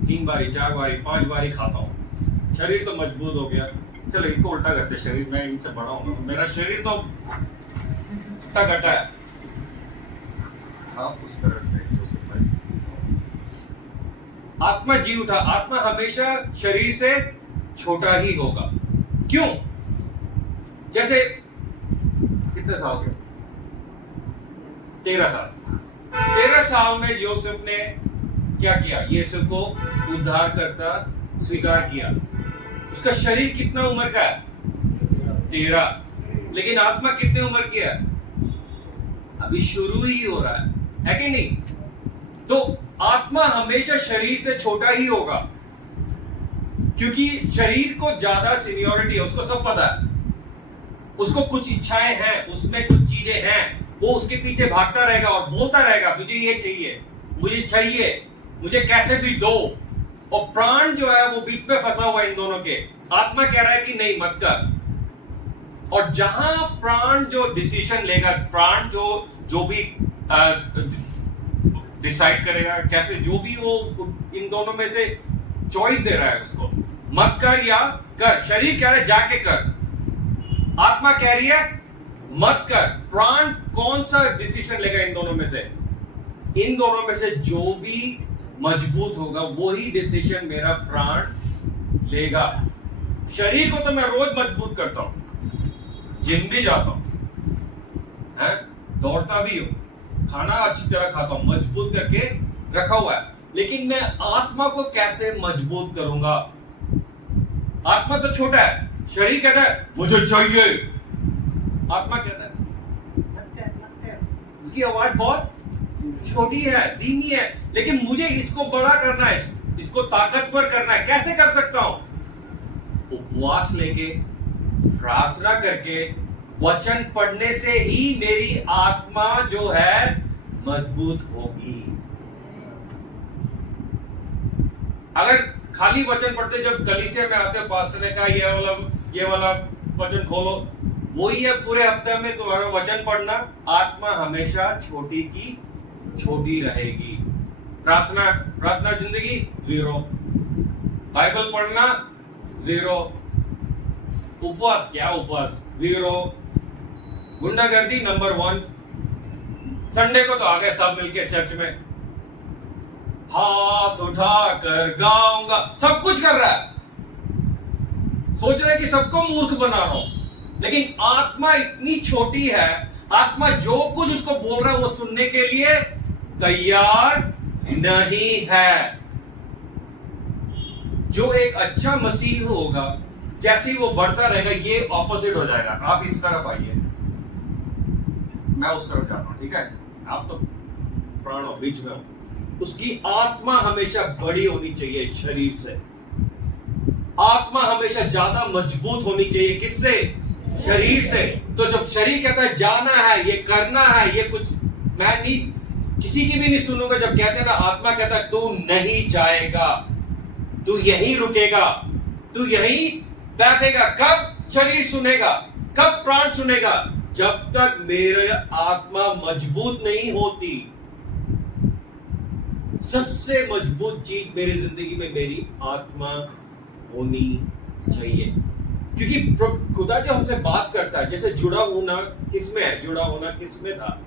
3 बारी 4 बारी 5 बारी खाता हूं। शरीर तो मजबूत हो गया। चलो इसको उल्टा करते, शरीर मैं इनसे बड़ा हूं, मेरा शरीर तो घटा है। आप उस तरह आत्मा जी उठा। आत्मा हमेशा शरीर से छोटा ही होगा। क्यों? जैसे कितने साल के? 13 साल। 13 साल में यूसुफ ने क्या किया? यीशु को उद्धारकर्ता स्वीकार किया। उसका शरीर कितना उम्र का है? 13। लेकिन आत्मा कितने उम्र की है? अभी शुरू ही हो रहा है कि नहीं? तो आत्मा हमेशा शरीर से छोटा ही होगा, क्योंकि शरीर को ज्यादा सीनियरिटी है, उसको सब पता है, उसको कुछ इच्छाएं हैं, उसमें कुछ चीजें हैं, वो उसके पीछे भागता रहेगा और बोलता रहेगा मुझे ये चाहिए, मुझे चाहिए, मुझे कैसे भी दो। और प्राण जो है वो बीच में फंसा हुआ है इन दोनों के। आत्मा कह रहा है कि नहीं मत कर। और जहां प्राण जो डिसीजन लेगा, प्राण जो भी डिसाइड करेगा, कैसे जो भी वो इन दोनों में से चॉइस दे रहा है उसको, मत कर या कर। शरीर कह रहा है जाके कर, आत्मा कह रही है मत कर। प्राण कौन सा डिसीजन लेगा इन दोनों में से? इन दोनों में से जो भी मजबूत होगा वही डिसीजन मेरा प्राण लेगा। शरीर को तो मैं रोज मजबूत करता हूं, जिम भी जाता हूं, दौड़ता भी हूं, खाना अच्छी तरह खाता हूं, मजबूत करके रखा हुआ है। लेकिन मैं आत्मा को कैसे मजबूत करूंगा? आत्मा तो छोटा है, शरीर कहता है मुझे चाहिए, आत्मा कहता है उसकी आवाज बहुत छोटी है, धीमी है, लेकिन मुझे इसको बड़ा करना है, इसको ताकतवर करना है। कैसे कर सकता हूं? उपवास लेके, प्रार्थना करके, वचन पढ़ने से ही मेरी आत्मा जो है मजबूत होगी। अगर खाली वचन पढ़ते, जब कलीसिया में आते पास्टर ने कहा ये वाला वचन खोलो, वही है पूरे हफ्ते में तुम्हारा वचन पढ़ना। आत्मा हमेशा छोटी की छोटी रहेगी। प्रार्थना प्रार्थना जिंदगी 0, बाइबल पढ़ना 0, उपवास क्या उपवास 0, गुंडागर्दी नंबर 1। संडे को तो आ गए सब मिलके चर्च में, हाथ उठाकर गाऊंगा, सब कुछ कर रहा है, सोच रहे कि सबको मूर्ख बना रहा हूं। लेकिन आत्मा इतनी छोटी है, आत्मा जो कुछ उसको बोल रहा है वो सुनने के लिए तैयार नहीं है। जो एक अच्छा मसीह होगा, जैसे ही वो बढ़ता रहेगा ये ऑपोजिट हो जाएगा। आप इस तरफ आइए, मैं उस तरफ जाता हूं, ठीक है? आप तो प्राणों बीच में हो। उसकी आत्मा हमेशा बड़ी होनी चाहिए शरीर से। आत्मा हमेशा ज्यादा मजबूत होनी चाहिए, किससे? शरीर से। तो जब शरीर कहता है जाना है, ये करना है, ये कुछ मैं नहीं, किसी की भी नहीं सुनूंगा, जब कहते हैं ना आत्मा कहता है तू नहीं जाएगा, तू यहीं रुकेगा, तू यहीं बैठेगा। कब शरीर सुनेगा, कब प्राण सुनेगा? जब तक मेरे आत्मा मजबूत नहीं होती। सबसे मजबूत चीज मेरी जिंदगी में मेरी आत्मा होनी चाहिए, क्योंकि खुदा जो हमसे बात करता है, जैसे जुड़ा होना किसमें है? जुड़ा होना किसमें था?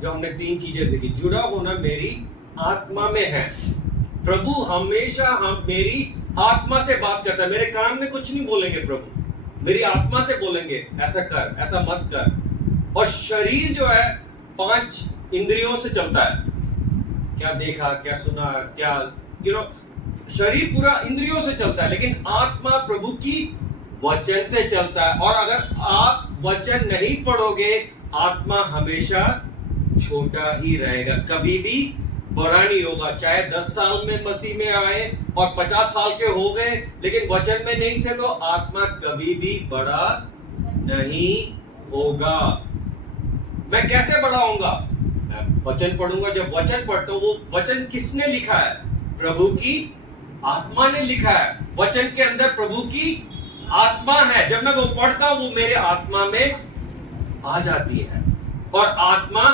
जो हमने 3 चीजें देखी। जुड़ा होना मेरी आत्मा में है। प्रभु हमेशा हम मेरी आत्मा से बात करता है। मेरे कान में कुछ नहीं बोलेंगे प्रभु, मेरी आत्मा से बोलेंगे ऐसा कर, ऐसा मत कर। और शरीर जो है 5 इंद्रियों से चलता है, क्या देखा, क्या सुना, क्या शरीर पूरा इंद्रियों से चलता है, लेकिन आत्मा प्रभु की वचन से चलता है। और अगर आप वचन नहीं पढ़ोगे, आत्मा हमेशा छोटा ही रहेगा, कभी भी बड़ा नहीं होगा। चाहे 10 साल में मसीह में आए और 50 साल के हो गए, लेकिन वचन में नहीं थे, तो आत्मा कभी भी बड़ा नहीं होगा। मैं कैसे बड़ा होऊंगा? मैं वचन पढ़ूंगा। जब वचन पढ़ता हूं, वो वचन किसने लिखा है? प्रभु की आत्मा ने लिखा है। वचन के अंदर प्रभु की आत्मा है। जब मैं वो पढ़ता हूं, वो मेरे आत्मा में आ जाती है और आत्मा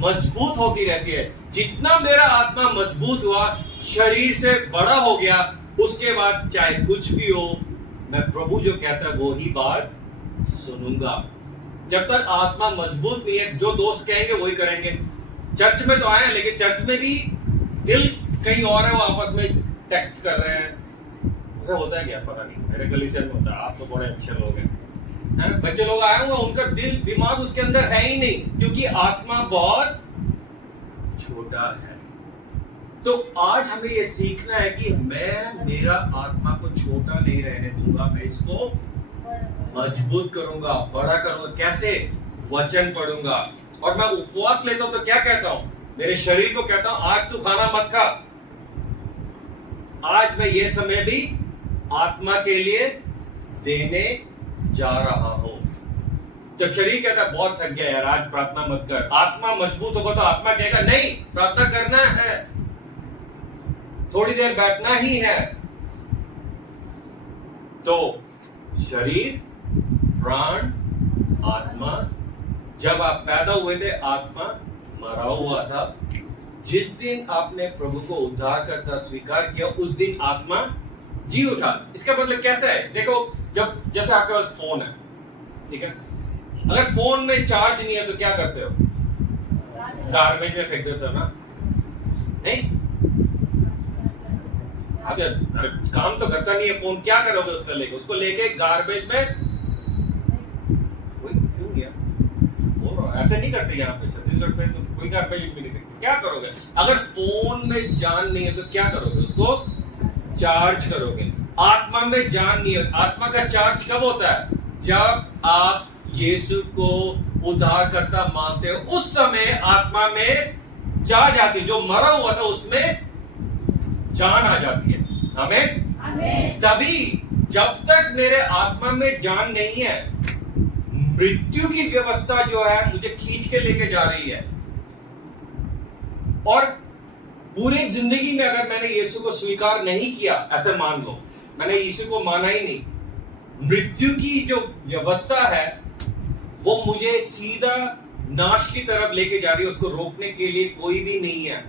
मजबूत होती रहती है। जितना मेरा आत्मा मजबूत हुआ, शरीर से बड़ा हो गया, उसके बाद चाहे कुछ भी हो, मैं प्रभु जो कहता है वो ही बात सुनूंगा। जब तक आत्मा मजबूत नहीं है, जो दोस्त कहेंगे वही करेंगे। चर्च में तो आए, लेकिन चर्च में भी दिल कहीं और है, वो आपस में टेक्स्ट कर रहे हैं। उसे होता है क्या पता नहीं, मेरे कलीसिया में होता है। आप तो बड़े अच्छे लोग हैं, बच्चे लोग आए हुए, उनका दिल दिमाग उसके अंदर है ही नहीं, क्योंकि आत्मा बहुत छोटा है। तो आज हमें ये सीखना है कि मैं मेरा आत्मा को छोटा नहीं रहने दूंगा, मैं इसको मजबूत करूंगा, बड़ा करूंगा। कैसे? वचन पढ़ूंगा। और मैं उपवास लेता हूं तो क्या कहता हूं? मेरे शरीर को कहता हूं आज तू खाना मत खा, आज मैं ये समय भी आत्मा के लिए देने जा रहा हूं। जब शरीर कहता है बहुत थक गया यार, आज प्रार्थना मत कर, आत्मा मजबूत होगा तो आत्मा कहेगा नहीं, प्रार्थना करना है, थोड़ी देर बैठना ही है। तो शरीर, प्राण, आत्मा, जब आप पैदा हुए थे आत्मा मरा हुआ था। जिस दिन आपने प्रभु को उद्धारकर्ता स्वीकार किया, उस दिन आत्मा जी उठा। इसका मतलब कैसा है? देखो, जब जैसे आपके पास फोन है, ठीक है, अगर फोन में चार्ज नहीं है तो क्या करते हो? गार्बेज में फेंक देते हो ना? नहीं, अगर काम तो करता नहीं है फोन, क्या करोगे उसका लेके? उसको लेके गार्बेज में, क्यों गया? बोल रहा ऐसे नहीं करते यहाँ पे छत्तीसगढ़ में, तो कोई गार्बेज में नहीं फेंकते। क्या करोगे? अगर फोन में जान नहीं है तो क्या करोगे? उसको चार्ज करोगे। आत्मा में जान नहीं है, आत्मा का चार्ज कब होता है? जब आप यीशु को उद्धारकर्ता मानते हो, उस समय आत्मा में चार्ज आती है। जो मरा हुआ था उसमें जान आ जाती है। हमें तभी, जब तक मेरे आत्मा में जान नहीं है, मृत्यु की व्यवस्था जो है मुझे खींच के लेके जा रही है। और पूरी जिंदगी में अगर मैंने यीशु को स्वीकार नहीं किया, ऐसे मान लो मैंने यीशु को माना ही नहीं, मृत्यु की जो व्यवस्था है वो मुझे सीधा नाश की तरफ लेके जा रही है, उसको रोकने के लिए कोई भी नहीं है।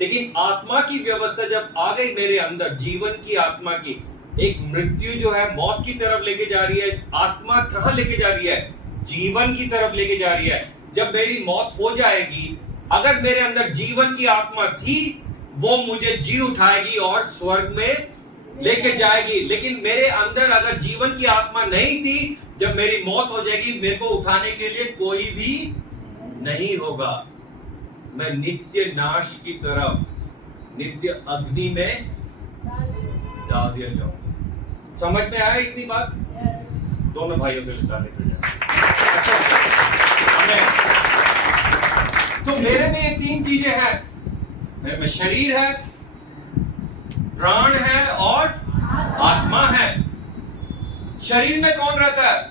लेकिन आत्मा की व्यवस्था जब आ गई मेरे अंदर, जीवन की आत्मा की, एक मृत्यु जो है मौत की तरफ लेके जा रही है, आत्मा कहां लेके जा रही है? जीवन की तरफ लेके जा रही है। जब मेरी मौत हो जाएगी, अगर मेरे अंदर जीवन की आत्मा थी, वो मुझे जी उठाएगी और स्वर्ग में लेके जाएगी। लेकिन मेरे अंदर अगर जीवन की आत्मा नहीं थी, जब मेरी मौत हो जाएगी, मेरे को उठाने के लिए कोई भी नहीं होगा। मैं नित्य नाश की तरफ, नित्य अग्नि में डाल दिया जाऊंगा। समझ में आया इतनी बात? दोनों भाइयों के लिए ताली बजाएं। तो मेरे में ये तीन चीजें हैं। मेरे में शरीर है, प्राण है और आत्मा है। शरीर में कौन रहता है?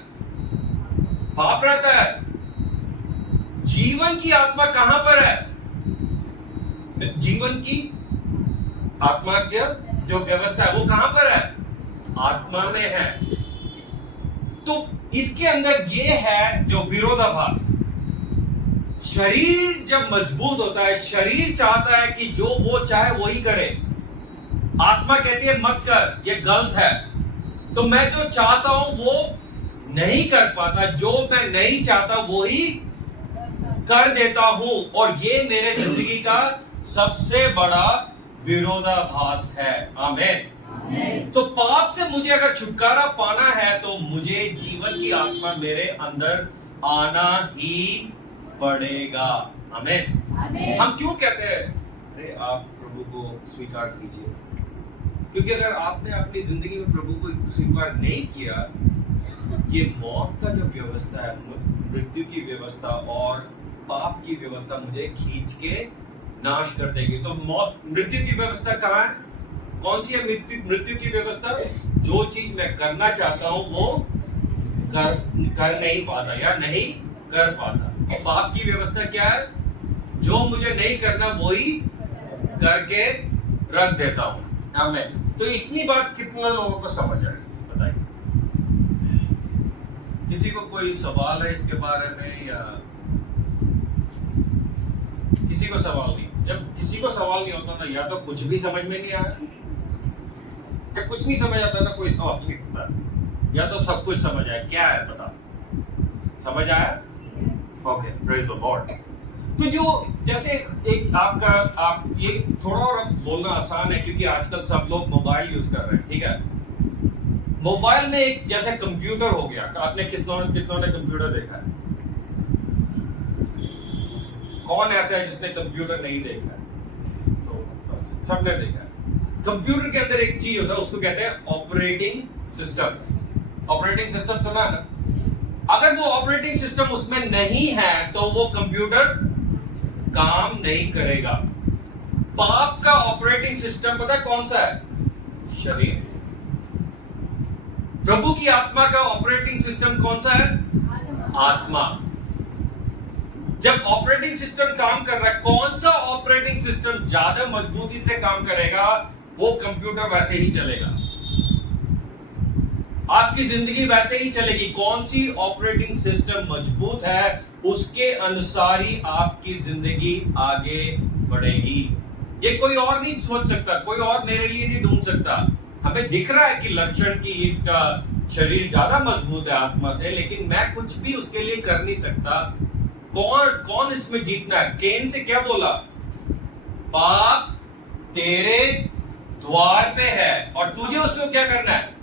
पाप रहता है। जीवन की आत्मा कहां पर है? जीवन की आत्मा की जो व्यवस्था है वो कहां पर है? आत्मा में है। तो इसके अंदर ये है जो विरोधाभास। शरीर जब मजबूत होता है, शरीर चाहता है कि जो वो चाहे वही करे। आत्मा कहती है मत कर, ये गलत है। तो मैं जो चाहता हूं वो नहीं कर पाता, जो मैं नहीं चाहता वो ही कर देता हूं। और ये मेरे जिंदगी का सबसे बड़ा विरोधाभास है। आमीन। तो पाप से मुझे अगर छुटकारा पाना है, तो मुझे जीवन की आत्मा मेरे अंदर आना ही पड़ेगा। आमीन। हम क्यों कहते हैं अरे आप प्रभु को स्वीकार कीजिए? क्योंकि अगर आपने अपनी जिंदगी में प्रभु को स्वीकार नहीं किया, ये मौत का जो व्यवस्था है, मृत्यु की व्यवस्था और पाप की व्यवस्था मुझे खींच के नाश कर देगी। तो मौत, मृत्यु की व्यवस्था कहाँ है? कौन सी है मृत्यु की व्यवस्था? जो चीज मैं करना चाहता हूं वो कर नहीं पाता या नहीं कर पाता। और पाप की व्यवस्था क्या है? जो मुझे नहीं करना वही करके रख देता हूं। आमीन। तो इतनी बात कितने लोगों को समझ आए बताइए? किसी को कोई सवाल है इसके बारे में, या किसी को सवाल नहीं? जब किसी को सवाल नहीं होता ना, या तो कुछ भी समझ में नहीं आया, जब कुछ नहीं समझ आता ना कोई सवाल नहीं होता, या तो सब कुछ समझ आया। क्या है बता? समझ आया? Okay, praise the Lord. तो जो जैसे एक आप ये थोड़ा और बोलना आसान है क्योंकि आजकल सब लोग मोबाइल यूज कर रहे हैं, ठीक है? मोबाइल में एक जैसे कंप्यूटर हो गया। आपने कितनों ने कंप्यूटर देखा है? कौन ऐसा है जिसने कंप्यूटर नहीं देखा है? तो सबने देखा है। कंप्यूटर के अंदर एक चीज होता है, उसको कहते हैं ऑपरेटिंग सिस्टम। ऑपरेटिंग सिस्टम सुना ना? अगर वो ऑपरेटिंग सिस्टम उसमें नहीं है तो वो कंप्यूटर काम नहीं करेगा। पाप का ऑपरेटिंग सिस्टम पता है कौन सा है? शरीर। प्रभु की आत्मा का ऑपरेटिंग सिस्टम कौन सा है? आत्मा। जब ऑपरेटिंग सिस्टम काम कर रहा है, कौन सा ऑपरेटिंग सिस्टम ज्यादा मजबूती से काम करेगा, वो कंप्यूटर वैसे ही चलेगा। आपकी जिंदगी वैसे ही चलेगी। कौन सी ऑपरेटिंग सिस्टम मजबूत है, उसके अनुसार ही आपकी जिंदगी आगे बढ़ेगी। ये कोई और नहीं सोच सकता, कोई और मेरे लिए नहीं ढूंढ सकता। हमें दिख रहा है कि लक्षण की इसका शरीर ज्यादा मजबूत है आत्मा से, लेकिन मैं कुछ भी उसके लिए कर नहीं सकता। कौन इसमें जीतना है? केन से क्या बोला? पाप तेरे द्वार पे है और तुझे उससे क्या करना है?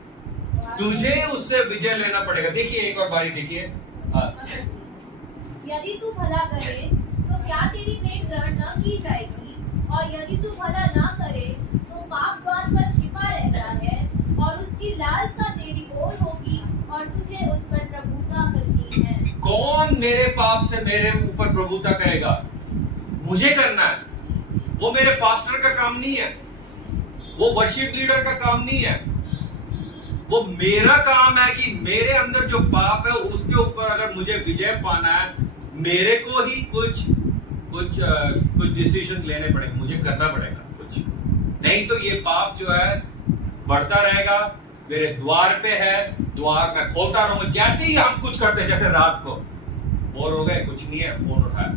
तुझे उससे विजय लेना पड़ेगा। देखिए एक और बारी देखिए। यदि तू भला करे तो क्या तेरी भेंट ग्रहण न की जाएगी, और यदि तू भला ना करे तो पाप द्वार पर छिपा रहता है और उसकी लालसा तेरी ओर होगी और तुझे उस पर प्रभुता करनी है। कौन मेरे पाप से मेरे ऊपर प्रभुता करेगा? मुझे करना है। वो मेरे पास्टर का काम नहीं है, वो वर्शिप लीडर का काम नहीं है। वो मेरा काम है कि मेरे अंदर जो पाप है उसके ऊपर अगर मुझे विजय पाना है, मेरे को ही कुछ डिसीजन लेने पड़ेंगे, मुझे करना पड़ेगा कुछ। नहीं तो ये पाप जो है बढ़ता रहेगा, मेरे द्वार पे है, द्वार मैं खोलता रहूंगा। जैसे ही हम कुछ करते हैं, जैसे रात को बोर हो गए, कुछ नहीं है, फोन उठाया।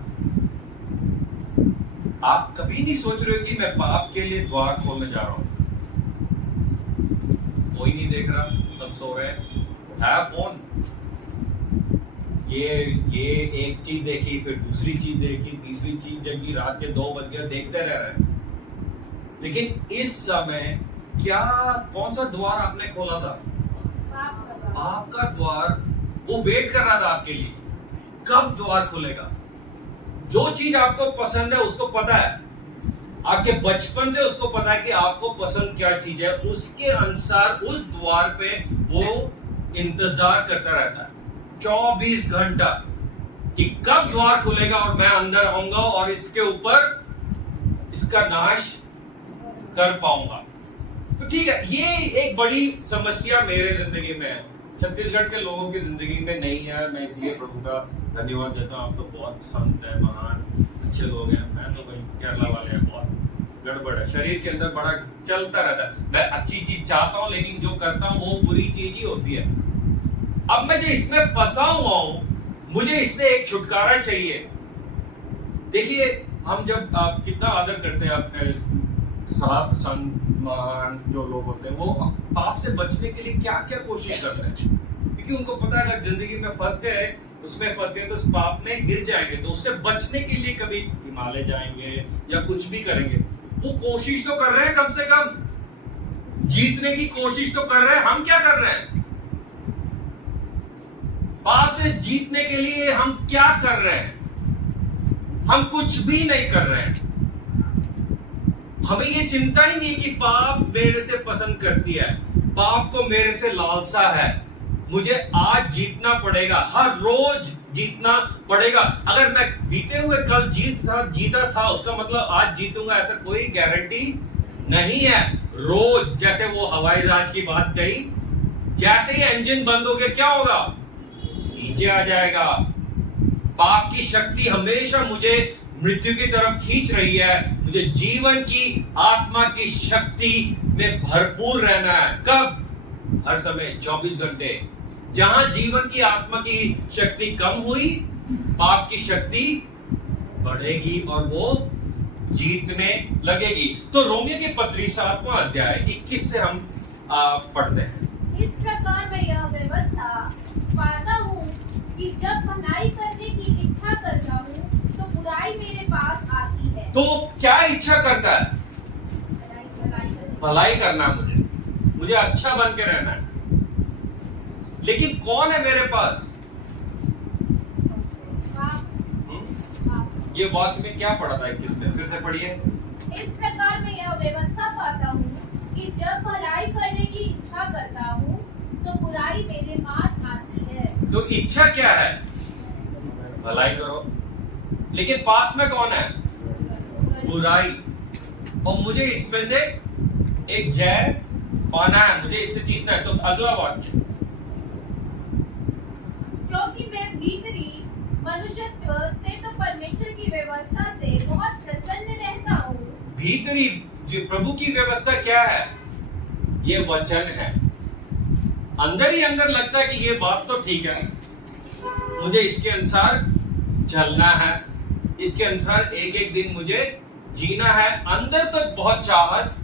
आप कभी नहीं सोच रहे हो कि मैं पाप के लिए द्वार खोलने जा रहा हूं। कोई नहीं देख रहा, सब सो रहे हैं, उठाया फोन, ये एक चीज देखी, फिर दूसरी चीज देखी, तीसरी चीज देखी, रात के 2 बज गए, देखते रह रहे। लेकिन इस समय क्या, कौन सा द्वार आपने खोला था? आपका द्वार, वो वेट कर रहा था आपके लिए, कब द्वार खुलेगा। जो चीज आपको पसंद है उसको पता है, आपके बचपन से उसको पता है कि आपको पसंद क्या चीज है, उसके अनुसार उस द्वार पे वो इंतजार करता रहता है 24 घंटा कि कब द्वार खुलेगा और मैं अंदर आऊंगा और इसके ऊपर इसका नाश कर पाऊंगा। तो ठीक है, ये एक बड़ी समस्या मेरे जिंदगी में है, छत्तीसगढ़ के लोगों की जिंदगी में नहीं है। मैं इसलिए प्रभु का धन्यवाद देता हूँ। आप तो बहुत संत है, महान, अच्छे लोग हैं। मैं तो भाई केरला वाले हैं, बहुत गड़बड़ है, शरीर के अंदर बड़ा चलता रहता है। मैं अच्छी चीज चाहता हूँ लेकिन जो करता हूँ वो बुरी चीज ही होती है। अब मैं जो इसमें फंसा हुआ हूं, मुझे इससे एक छुटकारा चाहिए। देखिए, हम जब आप कितना आदर करते हैं अपने साथ संत महान जो लोग होते हैं, वो पाप से बचने के लिए क्या क्या कोशिश करते हैं, क्योंकि उनको पता है अगर जिंदगी में फंस गए, उसमें फंस गए तो उस पाप में गिर जाएंगे, तो उससे बचने के लिए कभी हिमालय जाएंगे या कुछ भी करेंगे। वो कोशिश तो कर रहे हैं, कम से कम जीतने की कोशिश तो कर रहे हैं। हम क्या कर रहे हैं? पाप से जीतने के लिए हम क्या कर रहे हैं? हम कुछ भी नहीं कर रहे हैं। हमें ये चिंता ही नहीं कि पाप मेरे से पसंद करती है, पाप को मेरे से लालसा है, मुझे आज जीतना पड़ेगा, हर रोज जीतना पड़ेगा। अगर मैं बीते हुए कल जीता था उसका मतलब आज जीतूंगा ऐसा कोई गारंटी नहीं है। रोज, जैसे वो हवाई जहाज की बात कही, जैसे ही इंजन बंद हो गया क्या होगा? नीचे आ जाएगा। पाप की शक्ति हमेशा मुझे मृत्यु की तरफ खींच रही है। मुझे जीवन की, आत्मा की शक्ति में भरपूर रहना है। कब? हर समय, 24 घंटे। जहां जीवन की, आत्मा की शक्ति कम हुई, पाप की शक्ति बढ़ेगी और वो जीतने लगेगी। तो रोमियो की पत्री 7वां अध्याय 21 से हम पढ़ते हैं। इस प्रकार मैं यह व्यवस्था पाता हूँ कि जब भलाई करने की इच्छा करता हूँ तो बुराई मेरे पास आती है। तो क्या इच्छा करता है? भलाई करना, मुझे अच्छा बन के रहना है। लेकिन कौन है मेरे पास? ये बात में क्या पढ़ा था 21 में? फिर से पढ़िए। इस प्रकार मैं यह व्यवस्था पाता हूँ कि जब भलाई करने की इच्छा करता हूँ तो बुराई मेरे पास आती है। तो इच्छा क्या है? भलाई करो, लेकिन पास में कौन है? बुराई। और मुझे इसमें से एक जय पाना है, मुझे इससे जीतना है। तो अगला वाक्य, क्योंकि मैं भीतरी मनुष्यत्व से तो परमेश्वर की व्यवस्था से बहुत प्रसन्न रहता हूँ। भीतरी प्रभु की व्यवस्था क्या है? ये वचन है। अंदर ही अंदर लगता है कि ये बात तो ठीक है, मुझे इसके अनुसार चलना है, इसके अनुसार एक एक दिन मुझे जीना है। अंदर तो बहुत चाहत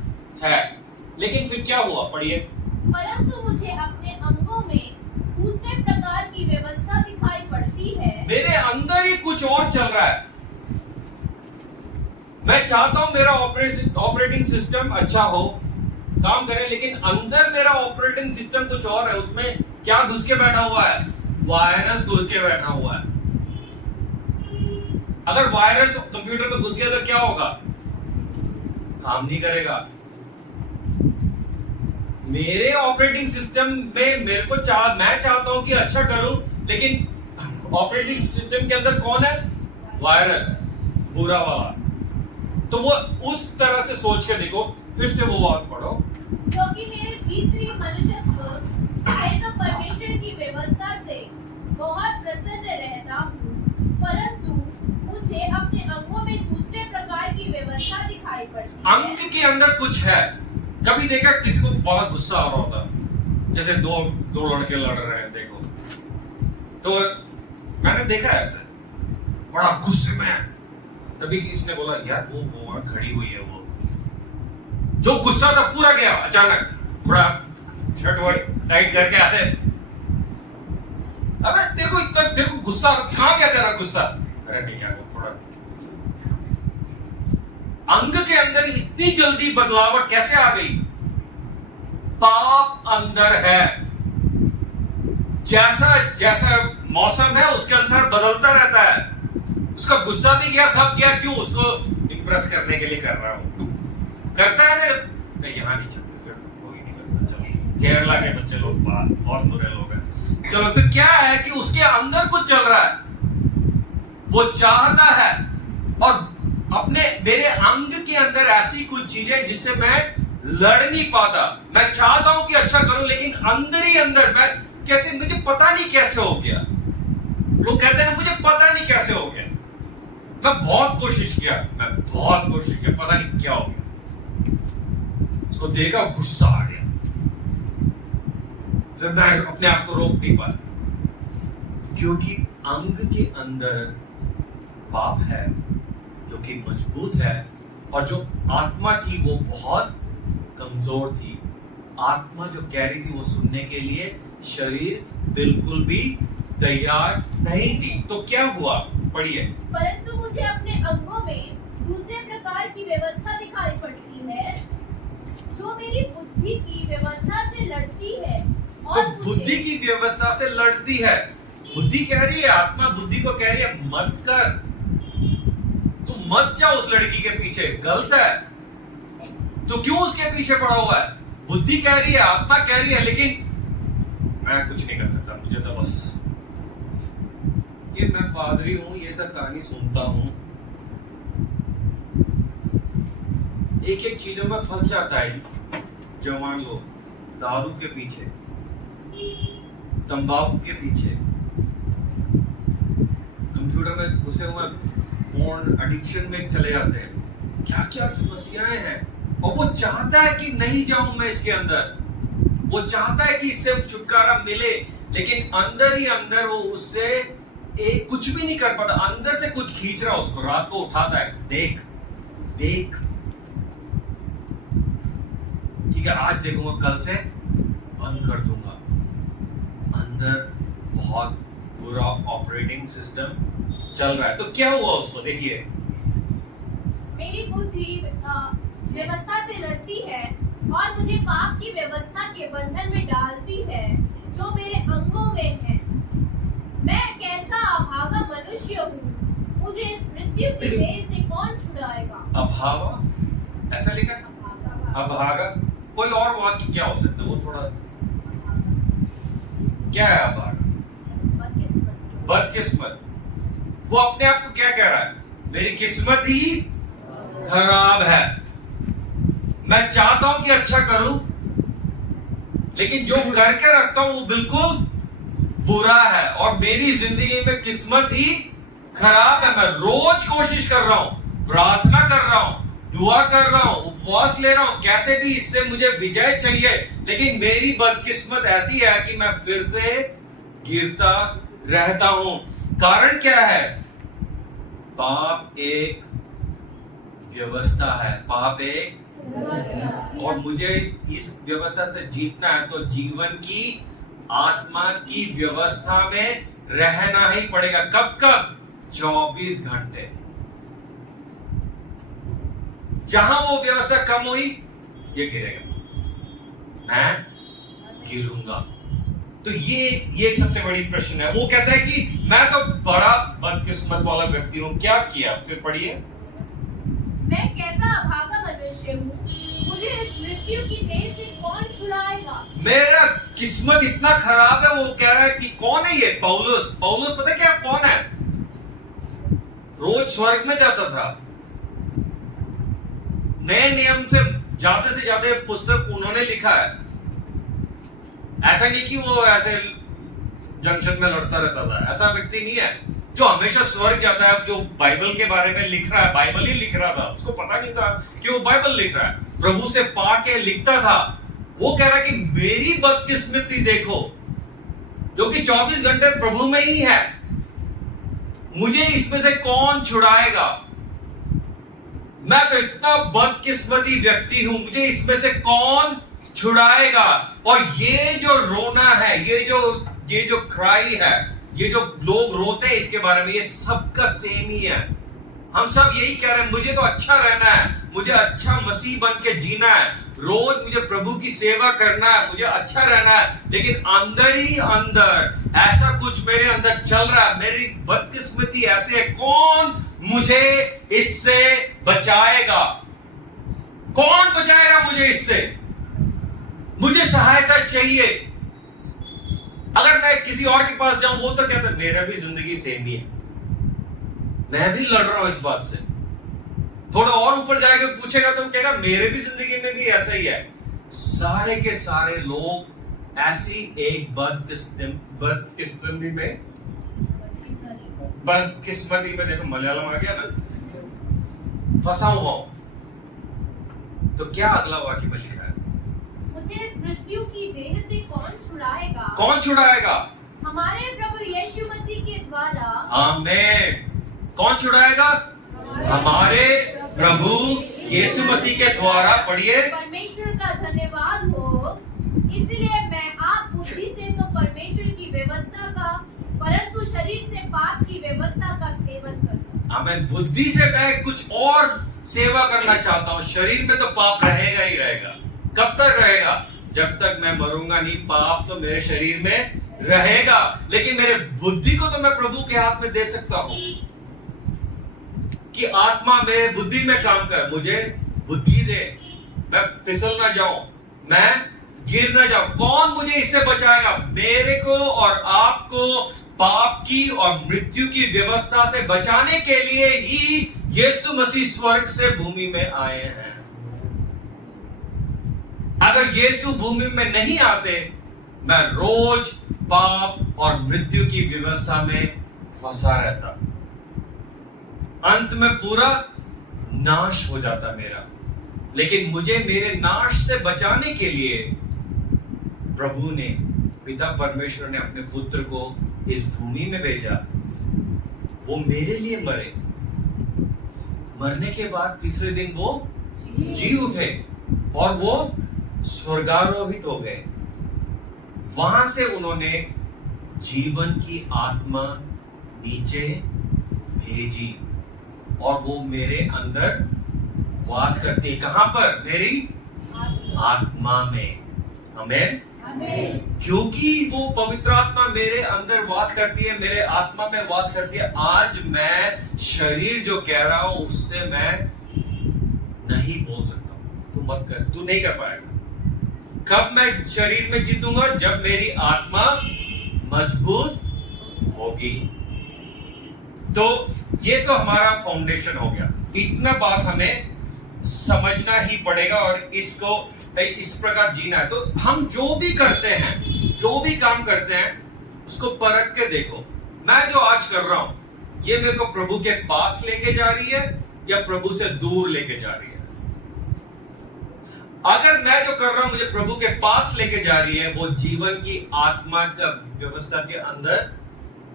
है, लेकिन फिर क्या हुआ? पढ़िए। परंतु मुझे अपने अंगों में दूसरे प्रकार की व्यवस्था दिखाई पड़ती है। मेरे अंदर ही कुछ और चल रहा है। मैं चाहता हूं मेरा ऑपरेटिंग सिस्टम अच्छा हो, काम करे, लेकिन अंदर मेरा ऑपरेटिंग सिस्टम कुछ और है। उसमें क्या घुस के बैठा हुआ है? वायरस घुस के बैठा हुआ है। अगर वायरस कंप्यूटर में घुस गया तो क्या होगा? काम नहीं करेगा। मेरे ऑपरेटिंग सिस्टम में मैं चाहता हूं कि अच्छा करूं, लेकिन ऑपरेटिंग सिस्टम के अंदर कौन है? वायरस, बुरा वाला। तो वो उस तरह से सोच के देखो। फिर से वो बात पढ़ो। क्योंकि मेरे भीतरी मनुष्यत्व से तो परमेश्वर की व्यवस्था से बहुत प्रसन्न रहता हूँ, परंतु मुझे अपने अंगों में दूसरे प्रकार की व्यवस्था दिखाई पड़ती है। अंग के अंदर कुछ है। कभी देखा किसी को बहुत गुस्सा आ रहा होता, जैसे दो लड़के लड़ रहे हैं, देखो, तो मैंने देखा है ऐसा। बड़ा गुस्से में है। तभी इसने बोला यार वो वहां खड़ी हुई है, वो जो गुस्सा था पूरा गया अचानक, थोड़ा शर्ट वर्ट टाइट करके ऐसे, अबे तेरे को गुस्सा कहां गया तेरा गुस्सा? अरे नहीं यार वो थोड़ा, अंग के अंदर इतनी जल्दी बदलावट कैसे आ गई? पाप अंदर है, जैसा जैसा मौसम है उसके अनुसार बदलता रहता है। उसका गुस्सा भी गया, सब गया, क्यों? उसको इंप्रेस करने के लिए कर रहा हूं, करता है ना। नहीं यहाँ नहीं, छत्तीसगढ़ में कोई नहीं करता, चलो केरला के बच्चे लोग बहुत बुरे लोग हैं। चलो तो क्या है कि उसके अंदर कुछ चल रहा है, वो चाहता है, और अपने मेरे अंग के अंदर ऐसी कुछ चीजें जिससे मैं लड़ नहीं पाता। मैं चाहता हूं कि अच्छा करूं, लेकिन अंदर ही अंदर मैं कहते हैं मुझे पता नहीं कैसे हो गया। लोग कहते हैं मुझे पता नहीं कैसे हो गया, मैं बहुत कोशिश किया, पता नहीं क्या हो गया। उसको देखा, गुस्सा आ गया, फिर मैं अपने आप को रोक नहीं पाया, क्योंकि अंग के अंदर पाप है जो कि मजबूत है, और जो आत्मा थी वो बहुत कमजोर थी। आत्मा जो कह रही थी वो सुनने के लिए शरीर बिल्कुल भी तैयार नहीं थी। तो क्या हुआ, पढ़िए। परंतु मुझे अपने अंगों में दूसरे प्रकार की व्यवस्था दिखाई पड़ती है, जो मेरी बुद्धि की व्यवस्था से लड़ती है। और तो बुद्धि की व्यवस्था से लड़ती है। बुद्धि कह रही है, आत्मा बुद्धि को कह रही है मत कर, तू मत जा उस लड़की के पीछे, गलत है, तो क्यों उसके पीछे पड़ा हुआ है? बुद्धि कह रही है, आत्मा कह रही है, लेकिन मैं कुछ नहीं कर सकता, मुझे तो बस कि मैं पादरी हूं, ये सब कहानी सुनता हूं, एक एक चीजों में फंस जाता है जवान लोग, दारू के पीछे, तंबाकू के पीछे, कंप्यूटर में घुसे हुए पोर्न एडिक्शन में चले जाते हैं, क्या क्या समस्याएं हैं। और वो चाहता है कि नहीं जाऊं मैं इसके अंदर, वो चाहता है कि इससे छुटकारा मिले, लेकिन अंदर ही अंदर वो उससे एक कुछ भी नहीं कर पाता, अंदर से कुछ खींच रहा उसको, रात को उठाता है, देख देख, ठीक है आज देखूंगा, कल से बंद कर दूंगा। अंदर बहुत बुरा ऑपरेटिंग सिस्टम चल रहा है। तो क्या हुआ उसको, देखिए। मेरी बुद्धि व्यवस्था से लड़ती है और मुझे पाप की व्यवस्था के बंधन में डालती है, जो मेरे अंगों में है। मैं कैसा अभागा मनुष्य हूँ, मुझे इस मृत्यु की देह से कौन छुड़ाएगा? अभागा ऐसा लिखा है, अभागा। कोई और वाक्य क्या हो सकता है, वो थोड़ा क्या है अभागा? बदकिस्मत। वो अपने आप को क्या कह रहा है, मेरी किस्मत ही खराब है, मैं चाहता हूं कि अच्छा करूं, लेकिन जो करके रखता हूं वो बिल्कुल बुरा है, और मेरी जिंदगी में किस्मत ही खराब है। मैं रोज कोशिश कर रहा हूं, प्रार्थना कर रहा हूं, दुआ कर रहा हूं, उपवास ले रहा हूं, कैसे भी इससे मुझे विजय चाहिए, लेकिन मेरी बदकिस्मत ऐसी है कि मैं फिर से गिरता रहता हूं। कारण क्या है? पाप एक व्यवस्था है, पाप एक, और मुझे इस व्यवस्था से जीतना है तो जीवन की आत्मा की व्यवस्था में रहना ही पड़ेगा। कब कब? 24 घंटे। जहां वो व्यवस्था कम हुई, ये गिरेगा, मैं गिरूंगा। तो ये सबसे बड़ी प्रश्न है। वो कहता है कि मैं तो बड़ा बदकिस्मत वाला व्यक्ति हूं, क्या किया? फिर पढ़िए। मैं कैसा अभागा मनुष्य हूँ, मुझे इस मृत्यु की देह से कौन छुड़ाएगा? मेरा किस्मत इतना खराब है। वो कह रहा है कि कौन है ये? पौलुस। पौलुस पता क्या कौन है? रोज स्वर्ग में जाता था, नए नियम से ज्यादा पुस्तक उन्होंने लिखा है। ऐसा नहीं कि वो ऐसे जंक्शन में लड़ता रहता था, ऐसा व्यक्ति नहीं है जो हमेशा स्वर्ग जाता है, जो बाइबल के बारे में लिख रहा है, बाइबल ही लिख रहा था, उसको पता नहीं था कि वो बाइबल लिख रहा है, प्रभु से पाके लिखता था। वो कह रहा है कि मेरी बदकिस्मती देखो, जो कि 24 घंटे प्रभु में ही है, मुझे इसमें से कौन छुड़ाएगा? मैं तो इतना बदकिस्मती व्यक्ति हूं, मुझे इसमें से कौन छुड़ाएगा? और ये जो रोना है, ये जो क्राई है, ये जो लोग रोते हैं इसके बारे में, ये सबका सेम ही है। हम सब यही कह रहे हैं, मुझे तो अच्छा रहना है, मुझे अच्छा मसीह बन के जीना है, रोज मुझे प्रभु की सेवा करना है, मुझे अच्छा रहना है। लेकिन अंदर ही अंदर ऐसा कुछ मेरे अंदर चल रहा है, मेरी बदकिस्मती ऐसे है, कौन मुझे इससे बचाएगा? कौन बचाएगा मुझे इससे? मुझे सहायता चाहिए। अगर मैं किसी और के पास जाऊं, वो तो कहता है मेरा भी जिंदगी सेम ही है, मैं भी लड़ रहा हूं इस बात से। थोड़ा और ऊपर जाके पूछेगा तो कहेगा मेरे भी जिंदगी में भी ऐसा ही है। सारे के सारे लोग ऐसी एक बदकिस्मती में, देखो मलयालम आ गया ना, फंसा हुआ हूं। तो क्या अगला वाक्य में लिखा है? मुझे इस मृत्यु की देह से कौन छुड़ाएगा? कौन छुड़ाएगा? हमारे प्रभु यीशु मसीह के द्वारा। आमीन। कौन छुड़ाएगा? हमारे प्रभु यीशु मसीह के द्वारा। पढ़िए। परमेश्वर का धन्यवाद हो। इसलिए मैं आप बुद्धि से तो परमेश्वर की व्यवस्था का, परंतु शरीर से पाप की व्यवस्था का सेवन करता हूं। आमीन। बुद्धि से मैं कुछ और सेवा करना चाहता हूं, शरीर में तो पाप रहेगा ही रहेगा। कब तक रहेगा? जब तक मैं मरूंगा नहीं, पाप तो मेरे शरीर में रहेगा। लेकिन मेरे बुद्धि को तो मैं प्रभु के हाथ में दे सकता हूं कि आत्मा मेरे बुद्धि में काम कर, मुझे बुद्धि दे, मैं फिसल ना जाऊं, मैं गिर ना जाऊं। कौन मुझे इससे बचाएगा? मेरे को और आपको पाप की और मृत्यु की व्यवस्था से बचाने के लिए ही यीशु मसीह स्वर्ग से भूमि में आए हैं। अगर यीशु भूमि में नहीं आते, मैं रोज पाप और मृत्यु की व्यवस्था में फंसा रहता, अंत में पूरा नाश हो जाता मेरा। लेकिन मुझे मेरे नाश से बचाने के लिए प्रभु ने, पिता परमेश्वर ने अपने पुत्र को इस भूमि में भेजा। वो मेरे लिए मरे, मरने के बाद तीसरे दिन वो जी उठे और वो स्वर्गारोहित हो गए। वहां से उन्होंने जीवन की आत्मा नीचे भेजी और वो मेरे अंदर वास करती है। कहां पर? मेरी आत्मा में। आमीन। क्योंकि वो पवित्र आत्मा मेरे अंदर वास करती है, मेरे आत्मा में वास करती है, आज मैं शरीर जो कह रहा हूं उससे मैं नहीं बोल सकता। तू मत कर, तू नहीं कर पाएगा। कब मैं शरीर में जीतूंगा? जब मेरी आत्मा मजबूत होगी। तो ये तो हमारा फाउंडेशन हो गया। इतना बात हमें समझना ही पड़ेगा और इसको इस प्रकार जीना है। तो हम जो भी करते हैं, जो भी काम करते हैं, उसको परख के देखो। मैं जो आज कर रहा हूं, ये मेरे को प्रभु के पास लेके जा रही है या प्रभु से दूर लेके जा रही है? अगर मैं जो कर रहा हूं मुझे प्रभु के पास लेके जा रही है, वो जीवन की आत्मा का व्यवस्था के अंदर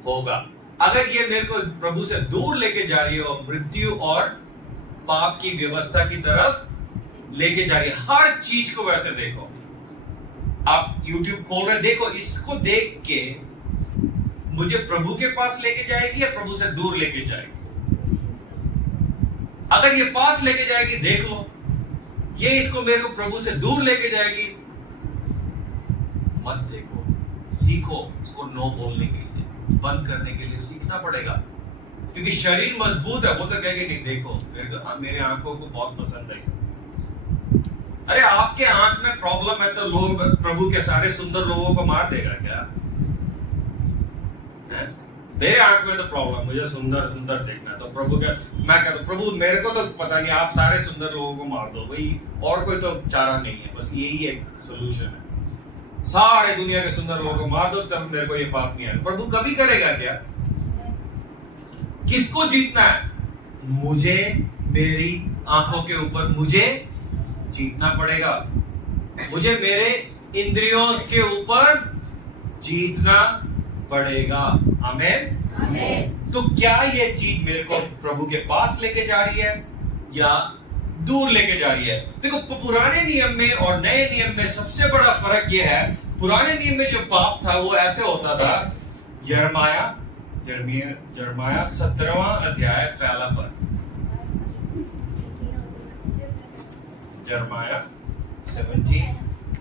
होगा। अगर ये मेरे को प्रभु से दूर लेके जा रही है और मृत्यु और पाप की व्यवस्था की तरफ लेके जा रही है, हर चीज को वैसे देखो। आप YouTube खोल रहे, देखो, इसको देख के मुझे प्रभु के पास लेके जाएगी या प्रभु से दूर लेके जाएगी? अगर ये पास लेके जाएगी, देख लो। ये इसको मेरे को प्रभु से दूर लेके जाएगी, मत देखो। सीखो इसको नो बोलने के लिए, बंद करने के लिए सीखना पड़ेगा। क्योंकि शरीर मजबूत है, वो तो कहेगी नहीं, देखो मेरे आंखों को बहुत पसंद है। अरे आपके आंख में प्रॉब्लम है तो लोग प्रभु के सारे सुंदर लोगों को मार देगा क्या? है? मेरे आंख में तो प्रॉब्लम, मुझे सुंदर सुंदर देखना है। तो प्रभु का मैं कहता हूं, प्रभु मेरे को तो पता नहीं, आप सारे सुंदर लोगों को मार दो भाई, और कोई तो चारा नहीं है, बस यही एक सोल्यूशन है। सारे दुनिया के सुंदर लोगों को मार दो, तब मेरे को ये पाप नहीं आएगा। प्रभु कभी करेगा क्या? किसको जीतना है? मुझे, मेरी आंखों के ऊपर मुझे जीतना पड़ेगा। मुझे मेरे इंद्रियों के ऊपर जीतना पड़ेगा। आमीन। तो क्या ये चीज मेरे को प्रभु के पास लेके जा रही है या दूर लेके जा रही है? देखो, पुराने नियम में और नए नियम में सबसे बड़ा फर्क ये है, पुराने नियम में जो पाप था वो ऐसे होता था। यिर्मयाह 17वां अध्याय पहला पद, यिर्मयाह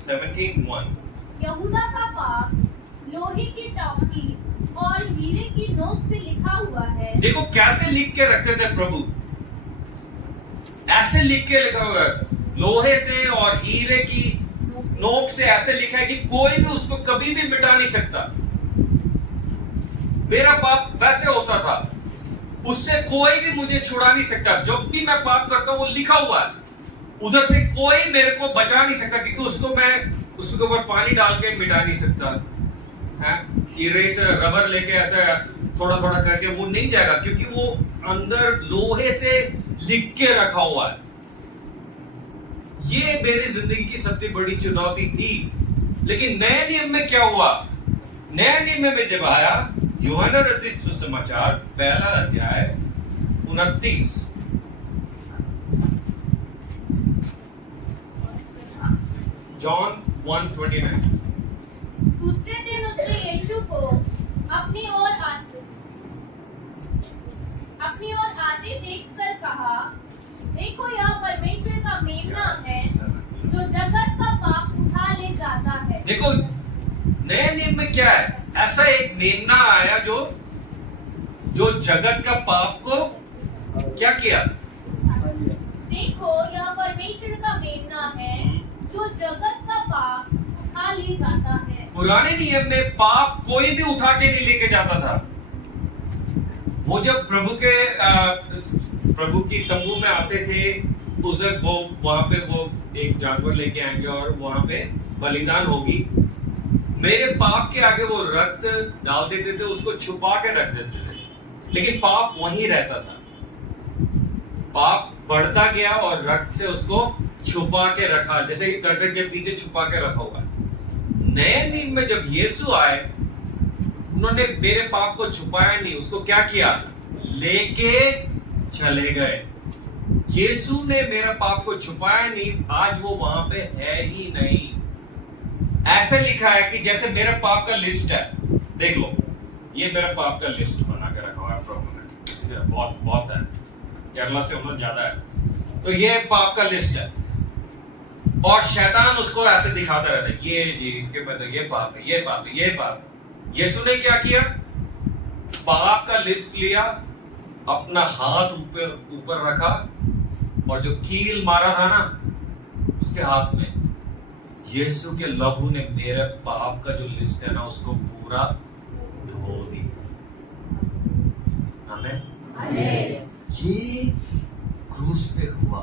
17:1। यहूदा का पाप लोहे की टाउकी और हीरे की नोक से लिखा हुआ है। देखो कैसे लिख के रखते थे प्रभु, ऐसे लिख के लिखा हुआ है, लोहे से और हीरे की नोक से ऐसे लिखा है कि कोई भी उसको कभी भी मिटा नहीं सकता। मेरा पाप वैसे होता था, उससे कोई भी मुझे छुड़ा नहीं सकता। जब भी मैं पाप करता हूं वो लिखा हुआ है, उधर से कोई मेरे को बचा नहीं सकता, क्योंकि उसको मैं उसके ऊपर पानी डाल के मिटा नहीं सकता है। इरेजर रबर लेके ऐसा थोड़ा थोड़ा करके वो नहीं जाएगा, क्योंकि वो अंदर लोहे से लिख के रखा हुआ है। ये मेरी जिंदगी की सबसे बड़ी चुनौती थी। लेकिन नए नियम में क्या हुआ? नए नियम में जब आया, यूहन्ना रचित सुसमाचार पहला अध्याय 29, जॉन 1:29। दूसरे दिन उसने यीशु को अपनी ओर आते देखकर कहा, देखो यह परमेश्वर का मेमना है जो जगत का पाप उठा ले जाता है। देखो नए नियम में क्या है? ऐसा एक मेमना आया जो जगत का पाप को क्या किया? देखो यह परमेश्वर का मेमना है जो जगत का पाप उठा ले जाता है। पुराने नियम में पाप कोई भी उठा के नहीं लेके जाता था। वो जब प्रभु की तंबू में आते थे, उधर वो वहां पे वो एक जानवर लेके आएंगे और वहां पे बलिदान होगी। मेरे पाप के आगे वो रक्त डाल देते थे, उसको छुपा के रख देते थे, लेकिन पाप वहीं रहता था। पाप बढ़ता गया और रक्त से उसको छुपा के रखा, जैसे कर्टन के पीछे छुपा के रखा हुआ। नए नियम में जब यीशु आए, उन्होंने मेरे पाप को छुपाया नहीं, उसको क्या किया? लेके चले गए। यीशु ने मेरा पाप को छुपाया नहीं, आज वो वहां पे है ही नहीं। ऐसे लिखा है कि जैसे मेरे पाप का लिस्ट है, देख लो, ये मेरा पाप का लिस्ट बना के रखा हुआ है प्रभु ने। बहुत बहुत है, केरला से उम्र ज्यादा है। तो ये पाप का लिस्ट है, और शैतान उसको ऐसे दिखाता रहता है, ये इसके बाद ये पाप है, ये पाप है, ये पाप है। यीशु ने क्या किया? पाप का लिस्ट लिया, अपना हाथ ऊपर रखा, और जो कील मारा था ना उसके हाथ में, यीशु के लहू ने मेरे पाप का जो लिस्ट है ना उसको पूरा धो दिया। आमीन। ये क्रूस पे हुआ।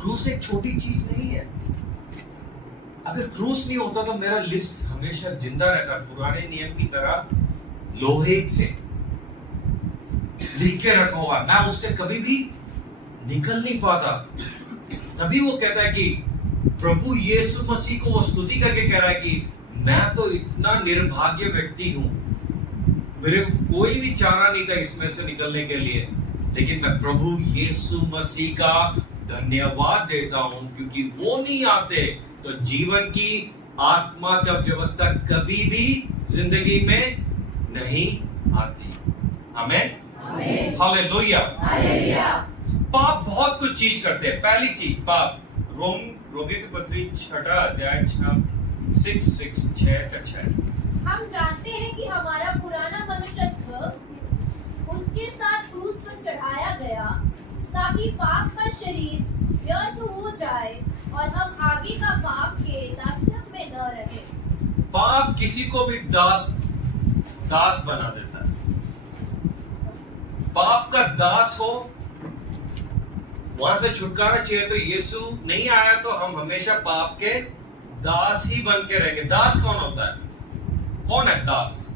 क्रूस एक छोटी चीज नहीं है। अगर क्रूस नहीं होता तो मेरा लिस्ट हमेशा जिंदा रहता, पुराने नियम की तरह लोहे से लिख के रखा हुआ, मैं उससे कभी भी निकल नहीं पाता। तभी वो कहता है कि प्रभु यीशु मसीह को वो स्तुति करके कह रहा है कि मैं तो इतना निर्भाग्य व्यक्ति हूं, मेरे को कोई भी चारा नहीं था इसमें से निकलने के लिए, लेकिन मैं प्रभु यीशु मसीह का धन्यवाद देता हूं, क्योंकि वो नहीं आते तो जीवन की आत्मा का व्यवस्था कभी भी जिंदगी में नहीं आती। आमीन, हालेलुया। पाप बहुत कुछ चीज करते हैं। पहली चीज पाप, रोमियो की पत्री 6 अध्याय 6:6 हम जानते हैं कि हमारा पुराना मनुष्यत्व उसके साथ क्रूस पर चढ़ाया गया, ताकि पाप का शरीर व्यर्थ हो जाए और हम आगे का पाप के दासत्व में न रहे। पाप किसी को भी दास बना देता है। पाप का दास हो, वहां से छुटकारा चाहिए तो यीशु नहीं आया तो हम हमेशा पाप के दास ही बन के रहेंगे। दास कौन होता है? कौन है दास?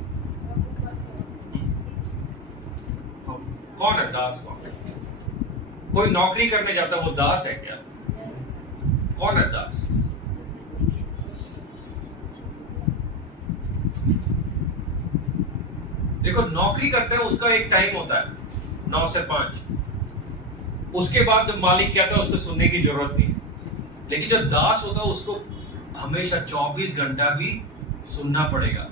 कौन है दास? कौन है? कोई नौकरी करने जाता है, वो दास है क्या? कौन है दास? देखो नौकरी करते हैं उसका एक टाइम होता है 9 से 5, उसके बाद मालिक कहता है उसको सुनने की जरूरत नहीं है। लेकिन जो दास होता है उसको हमेशा 24 घंटा भी सुनना पड़ेगा।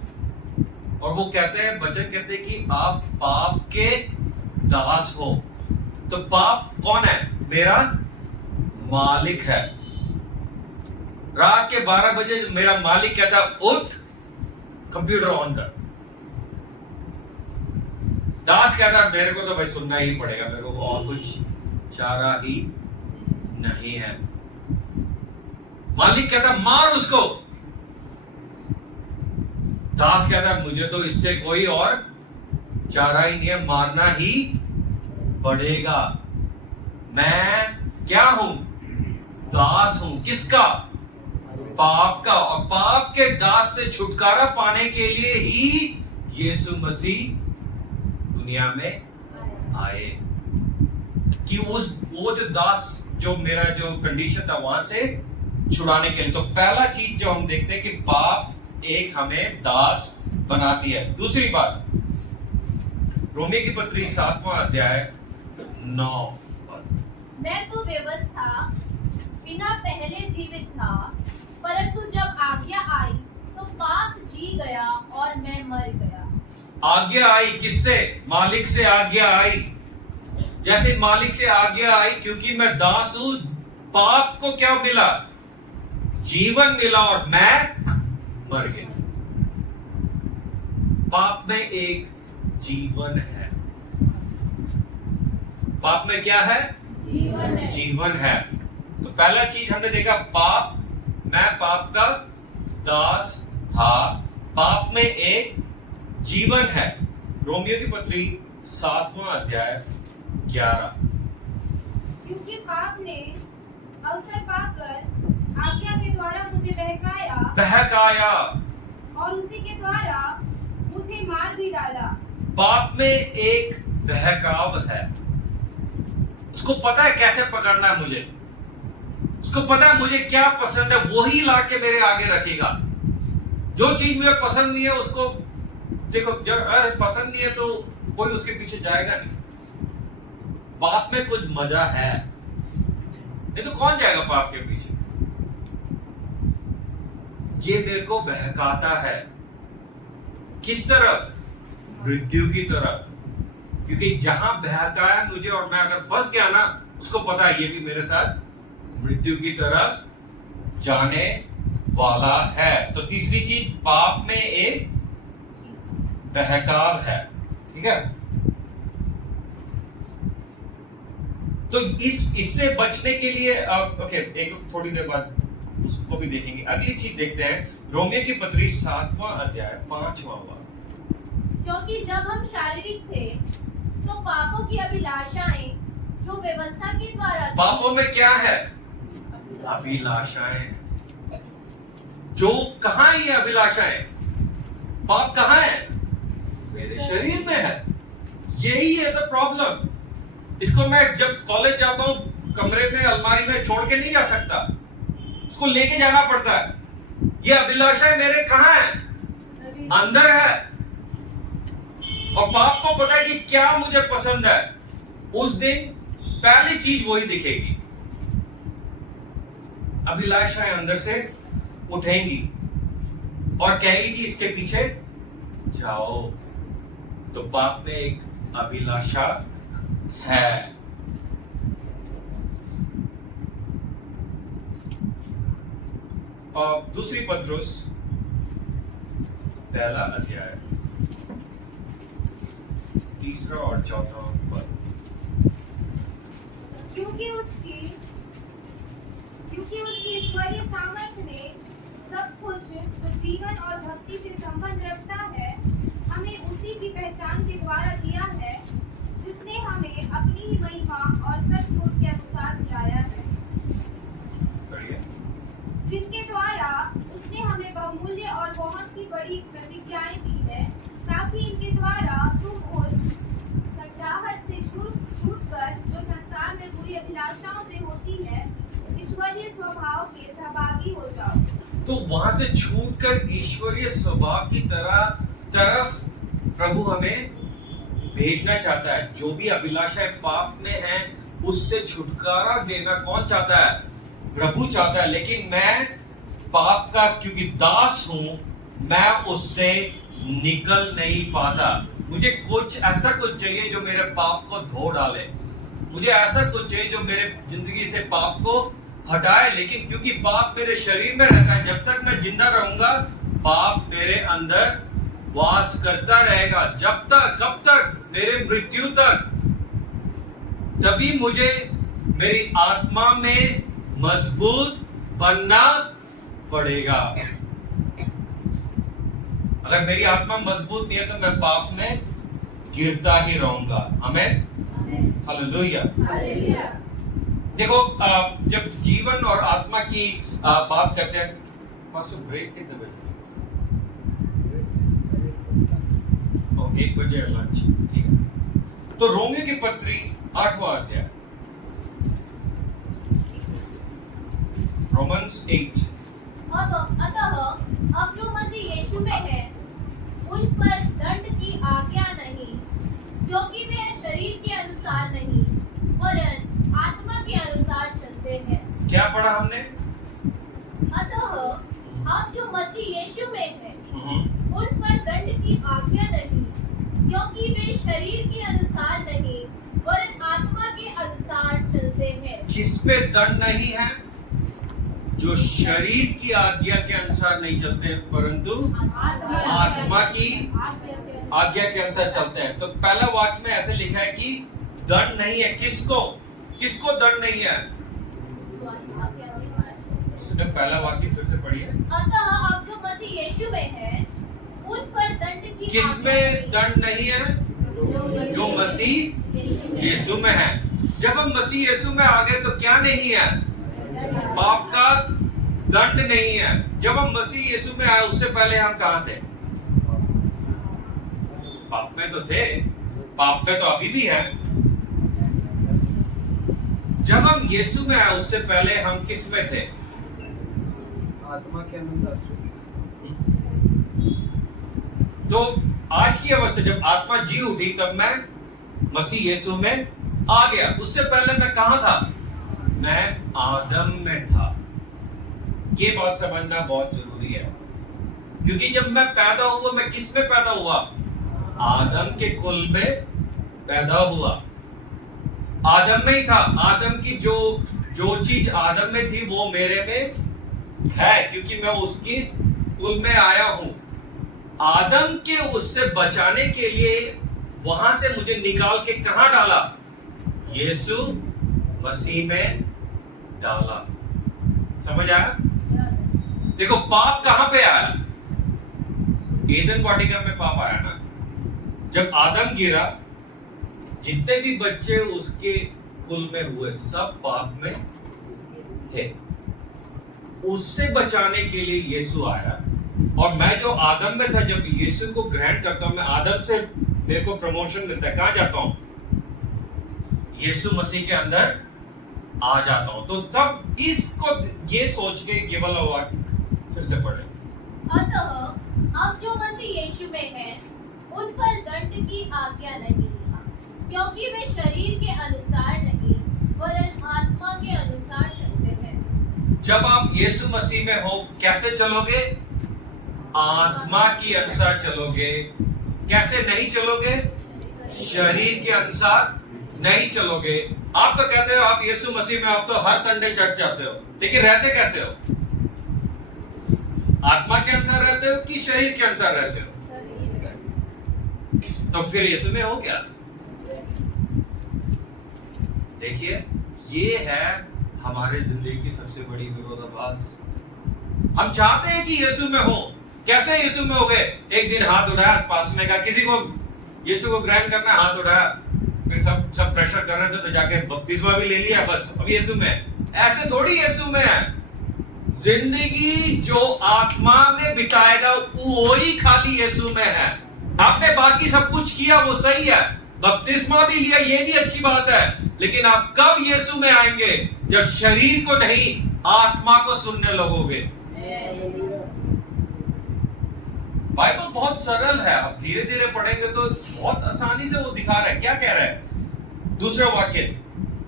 और वो कहते हैं, वचन कहते हैं कि आप पाप के दास हो। तो पाप कौन है? मेरा मालिक है। रात के 12 बजे मेरा मालिक कहता उठ, कंप्यूटर ऑन कर। दास कहता मेरे को तो भाई सुनना ही पड़ेगा, मेरे को और कुछ चारा ही नहीं है। मालिक कहता मार उसको, दास कहता मुझे तो इससे कोई और चारा ही नहीं है, मारना ही पड़ेगा। मैं क्या हूं? दास हूं। किसका? पाप का। और पाप के दास से छुटकारा पाने के लिए ही यीशु मसीह दुनिया में आए, कि वो जो दास, जो मेरा जो कंडीशन था वहां से छुड़ाने के लिए। तो पहला चीज जो हम देखते हैं कि पाप एक हमें दास बनाती है। दूसरी बात, रोमी की पत्री 7वां अध्याय 9 पद। मैं तो व्यवस्था बिना पहले जीवित था, परंतु जब आज्ञा आई तो पाप जी गया और मैं मर गया। आज्ञा आई किससे? मालिक से आज्ञा आई। जैसे मालिक से आज्ञा आई, क्योंकि मैं दास हूं, पाप को क्या मिला? जीवन मिला और मैं मर गया। पाप में एक जीवन है। पाप में क्या है? जीवन है। जीवन है। तो पहला चीज हमने देखा, पाप, मैं पाप का दास था। पाप में एक जीवन है। रोमियो की पत्री 7वां अध्याय 11। क्योंकि पाप ने अवसर पाकर आज्ञा के द्वारा मुझे बहकाया और उसी के द्वारा मुझे मार भी डाला। पाप में एक बहकाव है। उसको पता है कैसे पकड़ना है मुझे, उसको पता है मुझे क्या पसंद है, वही ला के मेरे आगे रखेगा। जो चीज मुझे पसंद नहीं है उसको, देखो जब अगर पसंद नहीं है तो कोई उसके पीछे जाएगा नहीं। पाप में कुछ मजा है, नहीं तो कौन जाएगा पाप के पीछे। ये मेरे को बहकाता है। किस तरफ? मृत्यु की तरफ। क्योंकि जहां बहकाया मुझे और मैं अगर फंस गया ना, उसको पता है ये भी मेरे साथ मृत्यु की तरफ जाने वाला है। तो तीसरी चीज, पाप में एक बहकाव है। ठीक है, तो इससे बचने के लिए ओके, एक थोड़ी देर बाद उसको भी देखेंगे। अगली चीज देखते हैं, रोमियो की पत्री 7वां अध्याय 5वां वाक्य। क्योंकि जब हम शारीरिक थे तो पापों की अभिलाषाएं जो व्यवस्था के द्वारा थी, पापों में क्या है? अभिलाषाएं। जो कहां है ये अभिलाषाएं? पाप कहां है? मेरे शरीर में है। यही है द प्रॉब्लम। इसको मैं जब कॉलेज जाता हूं, कमरे में अलमारी में छोड़ के नहीं जा सकता, उसको लेके जाना पड़ता है। ये अभिलाषाएं मेरे कहां है? अंदर है। और पाप को पता है कि क्या मुझे पसंद है। उस दिन पहली चीज वही दिखेगी। अभिलाषाएं अंदर से उठेंगी और कहेगी कि इसके पीछे जाओ। तो पाप में एक अभिलाषा है। और दूसरी पत्रुस पहला अध्याय 3 और 4 पद। क्योंकि उसकी ईश्वरीय सामर्थ्य ने सब कुछ जो जीवन और भक्ति से संबंध रखता है हमें उसी की पहचान के द्वारा दिया है, जिसने हमें अपनी ही महिमा और सद्गुण के अनुसार बुलाया है, जिनके द्वारा उसने हमें बहुमूल्य और बहुत ही बड़ी प्रतिज्ञाएं दी है, ताकि इनके द्वारा तुम उस सटाहट से छूटकर जो संसार में बुरी अभिलाषाओं से होती है, ईश्वरीय स्वभाव के सहभागी हो जाओ। तो वहां से छूटकर ईश्वरीय स्वभाव की तरफ प्रभु हमें भेजना चाहता है। जो भी अभिलाषा पाप में है उससे छुटकारा देना कौन चाहता है? प्रभु चाहता है। लेकिन मैं पाप का क्योंकि दास हूं, मैं उससे निकल नहीं पाता। मुझे कुछ ऐसा कुछ चाहिए जो मेरे पाप को धो डाले। मुझे ऐसा कुछ चाहिए जो मेरे जिंदगी से पाप को हटाए। लेकिन क्योंकि पाप मेरे शरीर में रहता है, जब तक मैं जिंदा रहूंगा पाप मेरे अंदर वास करता रहेगा। जब तक, कब तक? मेरे मृत्यु तक। तभी मुझे मेरी आत्मा में मजबूत बनना पड़ेगा। अगर मेरी आत्मा मजबूत नहीं है तो मैं पाप में गिरता ही रहूंगा। आमीन, हालेलुया। देखो, जब जीवन और आत्मा की बात करते हैं, ब्रेक टेक द 1 बजे लंच, ठीक है। तो रोमियो की पत्री 8वां अध्याय, रोमन्स 8। अतः अब जो मसीह यीशु में है उन पर दंड की आज्ञा नहीं, क्योंकि वे शरीर के अनुसार नहीं वरन आत्मा के अनुसार चलते हैं। क्या पढ़ा हमने? अतः अब जो मसीह यीशु में है उन पर दंड की आज्ञा नहीं, क्योंकि वे शरीर के अनुसार नहीं वरन आत्मा के अनुसार चलते हैं। किस पे दंड नहीं है? जो शरीर की आज्ञा के अनुसार नहीं चलते परंतु आत्मा की आज्ञा के अनुसार चलते हैं। तो पहला वाक्य में ऐसे लिखा है कि दंड नहीं है। किसको दंड नहीं है? उसका पहला वाक्य फिर से पढ़िए। अतः अब जो मसीह यीशु में है उन पर दंड की किसमें दंड नहीं है? जो मसीह यीशु में है। जब हम मसीह यीशु में आ गए तो क्या नहीं है? पाप का दंड नहीं है। जब हम मसीह यीशु में आए उससे पहले हम कहां थे? पाप में तो थे, पाप में तो अभी भी है। जब हम यीशु में आए उससे पहले हम किस में थे? आत्मा के अनुसार। तो आज की अवस्था जब आत्मा जी उठी तब मैं मसीह यीशु में आ गया। उससे पहले मैं कहां था? मैं आदम में था। ये बात समझना बहुत जरूरी है, क्योंकि जब मैं पैदा हुआ, मैं किस में पैदा हुआ? आदम के कुल में पैदा हुआ। आदम में ही था। आदम की जो चीज आदम में थी वो मेरे में है, क्योंकि मैं उसकी कुल में आया हूं। आदम के उससे बचाने के लिए वहां से मुझे निकाल के कहां डाला? यीशु मसीह में डाला। समझ आया? देखो, पाप कहां पे आया? एदन वाटिका में पाप आया ना। जब आदम गिरा, जितने भी बच्चे उसके कुल में हुए सब पाप में थे। उससे बचाने के लिए यीशु आया। और मैं जो आदम में था, जब यीशु को ग्रहण करता हूं, मैं आदम से मेरे को प्रमोशन मिलता है। कहां जाता हूं? यीशु मसीह के अंदर आ जाता हूं। तो तब इसको ये सोच के केवल वाक्य फिर से पढ़े। अतः अब जो मसीह यीशु में है उन पर दंड की आज्ञा नहीं, क्योंकि वे शरीर के अनुसार नहीं वरन आत्मा के अनुसार चलते हैं। जब आप यीशु मसीह में हो, कैसे चलोगे? आत्मा की अनुसार चलोगे। कैसे नहीं चलोगे? शरीर के अनुसार नहीं चलोगे। आप तो कहते हो आप यीशु मसीह में, आप तो हर संडे चर्च जाते हो, लेकिन रहते कैसे हो? आत्मा के अनुसार रहते हो कि शरीर के अनुसार रहते हो? तो फिर यीशु में हो क्या? देखिए, ये है हमारे जिंदगी की सबसे बड़ी विरोधाभास। हम चाहते हैं कि यीशु में हो। कैसे यीशु में हो गए? एक दिन हाथ उठाया, पास में कहा किसी को यीशु को ग्रहण करना, हाथ उठाया, फिर सब प्रेशर कर रहे थे तो जाके बपतिस्मा भी ले लिया, बस अब यीशु में। ऐसे थोड़ी यीशु में है। जिंदगी जो आत्मा में बिताएगा वो ही खाली यीशु में है। आपने बाकी सब कुछ किया वो सही है, बपतिस्मा भी लिया, ये भी अच्छी बात है, लेकिन आप कब यीशु में आएंगे? जब शरीर को नहीं आत्मा को सुनने लगोगे। बाइबल बहुत सरल है, आप धीरे धीरे पढ़ेंगे तो बहुत आसानी से वो दिखा रहा है। क्या कह रहा है दूसरा वाक्य?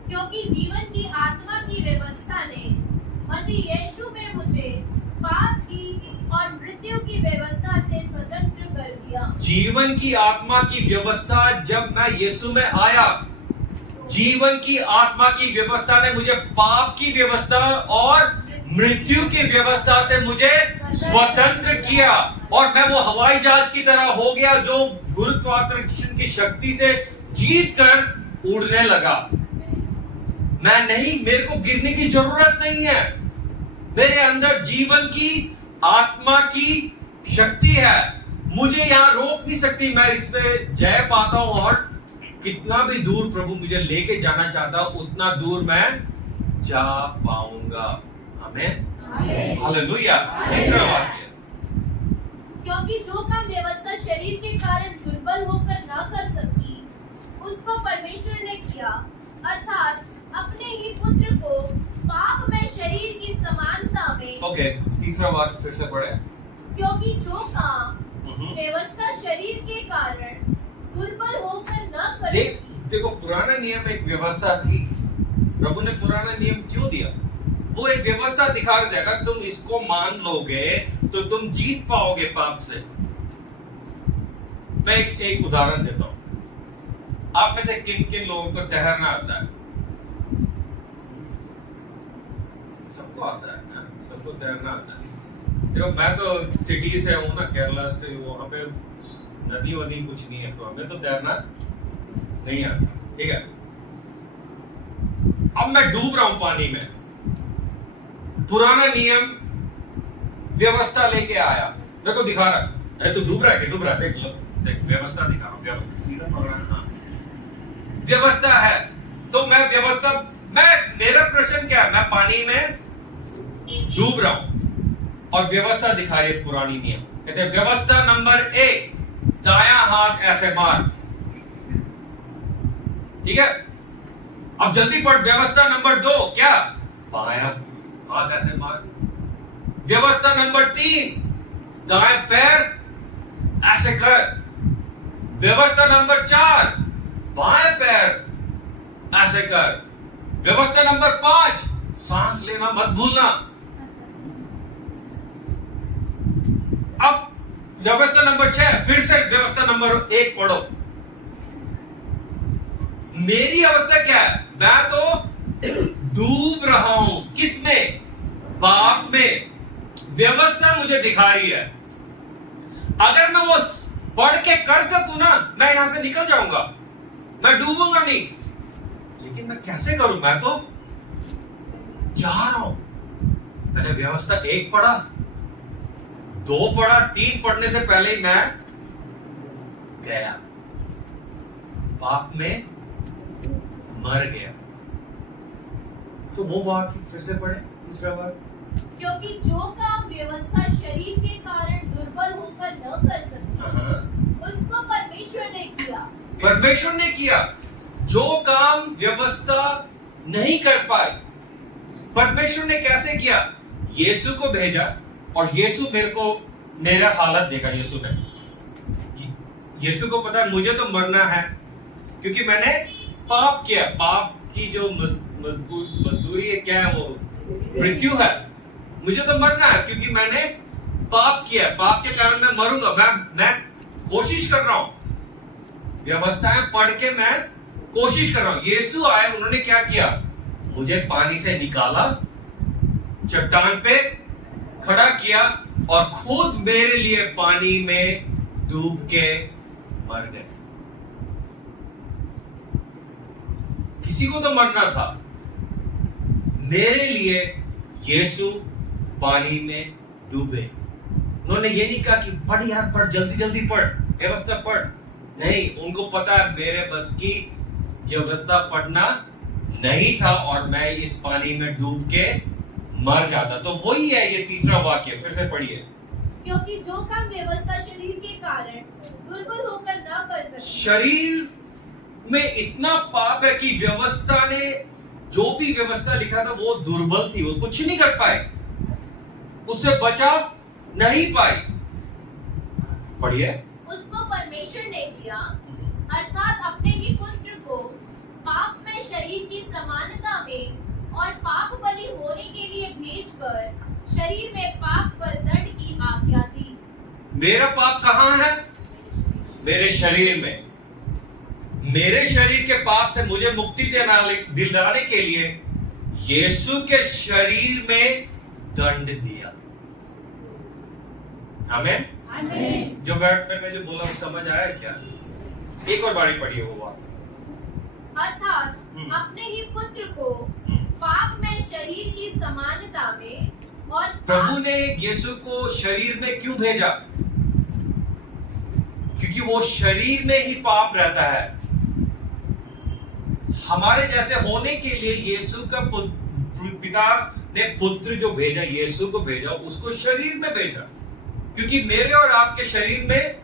क्योंकि जीवन की आत्मा की व्यवस्था ने मसीह यीशु में मुझे पाप की और मृत्यु की व्यवस्था से स्वतंत्र कर दिया। जीवन की आत्मा की व्यवस्था, जब मैं यीशु में आया, जीवन की आत्मा की व्यवस्था ने मुझे पाप की व्यवस्था और मृत्यु की व्यवस्था से मुझे स्वतंत्र किया, और मैं वो हवाई जहाज की तरह हो गया जो गुरुत्वाकर्षण की शक्ति से जीत कर उड़ने लगा। मैं नहीं, मेरे को गिरने की जरूरत नहीं है। मेरे अंदर जीवन की आत्मा की शक्ति है, मुझे यहां रोक नहीं सकती। मैं इसमें जय पाता हूं, और कितना भी दूर प्रभु मुझे लेके जाना चाहता उतना दूर मैं जा पाऊंगा। आमीन, हालेलुया। तीसरा वाक्य, क्योंकि जो काम व्यवस्था शरीर के कारण दुर्बल होकर न कर सकी, उसको परमेश्वर ने किया, अर्थात अपने ही पुत्र को पाप में शरीर की समानता में। ओके, तीसरा वाक्य फिर से पढ़े। क्योंकि जो काम व्यवस्था शरीर के कारण दुर्बल होकर न कर सकी। देखो, पुराना नियम एक व्यवस्था थी। प्रभु ने पुराना नियम क्यों दिया? वो एक व्यवस्था दिखा रहे थे, अगर तुम इसको मान लोगे तो तुम जीत पाओगे पाप से। मैं एक उदाहरण देता हूं। आप में से किन किन लोगों को तैरना आता है? सबको आता है ना, सबको तैरना आता है। देखो, मैं तो सिटी से हूं ना, केरला से, वहां पे नदी वदी कुछ नहीं है, तो हमें तो तैरना नहीं आता। ठीक है, अब मैं डूब रहा हूं पानी में। पुराना नियम व्यवस्था लेके आया, देखो दिखा रहा, अरे तू डूब रहा है कि डूब रहा है, देख लो, देख व्यवस्था दिखा रहा हूं, व्यवस्था सीधा पकड़ा है। हाँ, व्यवस्था है, तो मैं व्यवस्था, मेरा प्रश्न क्या है? मैं पानी में डूब रहा हूं और व्यवस्था दिखा रही है पुरानी नियम। कहते हैं व्यवस्था नंबर 1, दायां हाथ ऐसे मार। ठीक है, अब जल्दी पढ़। व्यवस्था नंबर 2 क्या? बायां हाथ ऐसे मार। व्यवस्था नंबर 3, दाएं पैर ऐसे कर। व्यवस्था नंबर 4, बाएं पैर ऐसे कर। व्यवस्था नंबर 5, सांस लेना मत भूलना। अब व्यवस्था नंबर 6, फिर से व्यवस्था नंबर 1 पढ़ो। मेरी अवस्था क्या है? मैं तो डूब रहा हूं, किसमें? पाप में। व्यवस्था मुझे दिखा रही है, अगर मैं वो पढ़ के कर सकूं ना, मैं यहां से निकल जाऊंगा, मैं डूबूंगा नहीं। लेकिन मैं कैसे करूं? मैं तो जा रहा हूं। मैंने व्यवस्था 1 पढ़ा, 2 पढ़ा, 3 पढ़ने से पहले ही मैं गया, पाप में मर गया। तो वो वाक्य फिर से पढ़े, दूसरा वाक्य। क्योंकि जो काम व्यवस्था शरीर के कारण दुर्बल होकर न कर सकी, उसको परमेश्वर ने किया। परमेश्वर ने किया। जो काम व्यवस्था नहीं कर पाई, परमेश्वर ने कैसे किया? यीशु को भेजा, और यीशु मेरा हालत देखा। यीशु को पता मुझे तो मरना है, क्योंकि मैंने पाप किया। पाप की जो मजदूरी है क्या है? वो मृत्यु है। मुझे तो मरना है क्योंकि मैंने पाप किया। पाप के कारण मैं मरूंगा। मैं कोशिश कर रहा हूं, व्यवस्थाएं पढ़ के मैं कोशिश कर रहा हूं। यीशु आए, उन्होंने क्या किया? मुझे पानी से निकाला, चट्टान पे खड़ा किया, और खुद मेरे लिए पानी में डूब के मर गए। किसी को तो मरना था, मेरे लिए यीशु पानी में डूबे। उन्होंने ये नहीं कहा कि पढ़ यार, पढ़, जल्दी जल्दी पढ़, व्यवस्था पढ़। नहीं, उनको पता है मेरे बस की व्यवस्था पढ़ना नहीं था, और मैं इस पानी में डूब के मर जाता। तो वही है ये तीसरा वाक्य, फिर से पढ़िए। क्योंकि जो काम व्यवस्था शरीर के कारण दुर्बल होकर न कर सकी। शरीर में इतना पाप है कि व्यवस्था ने जो भी व्यवस्था लिखा था वो दुर्बल थी, वो कुछ नहीं कर पाए, उससे बचा नहीं पाई। पढ़िए। उसको परमेश्वर ने दिया, अर्थात अपने ही पुत्र को पाप में शरीर की समानता में और पाप बलि होने के लिए भेजकर शरीर में पाप पर दंड की आज्ञा दी। मेरा पाप कहाँ है? मेरे शरीर में। मेरे शरीर के पाप से मुझे मुक्ति दिलाने के लिए यीशु के शरीर में दंड दिया। आमीन। आमीन। जो मैंने जो बोला वो समझ आया क्या? एक और बारी पढ़िए वो बात। अर्थात अपने ही पुत्र को पाप में शरीर की समानता में और प्रभु ने यीशु को शरीर में क्यों भेजा? क्योंकि वो शरीर में ही पाप रहता है। हमारे जैसे होने के लिए यीशु का पिता ने पुत्र जो भेजा, यीशु को भेजा, उसको शरीर में भेजा, क्योंकि मेरे और आपके शरीर में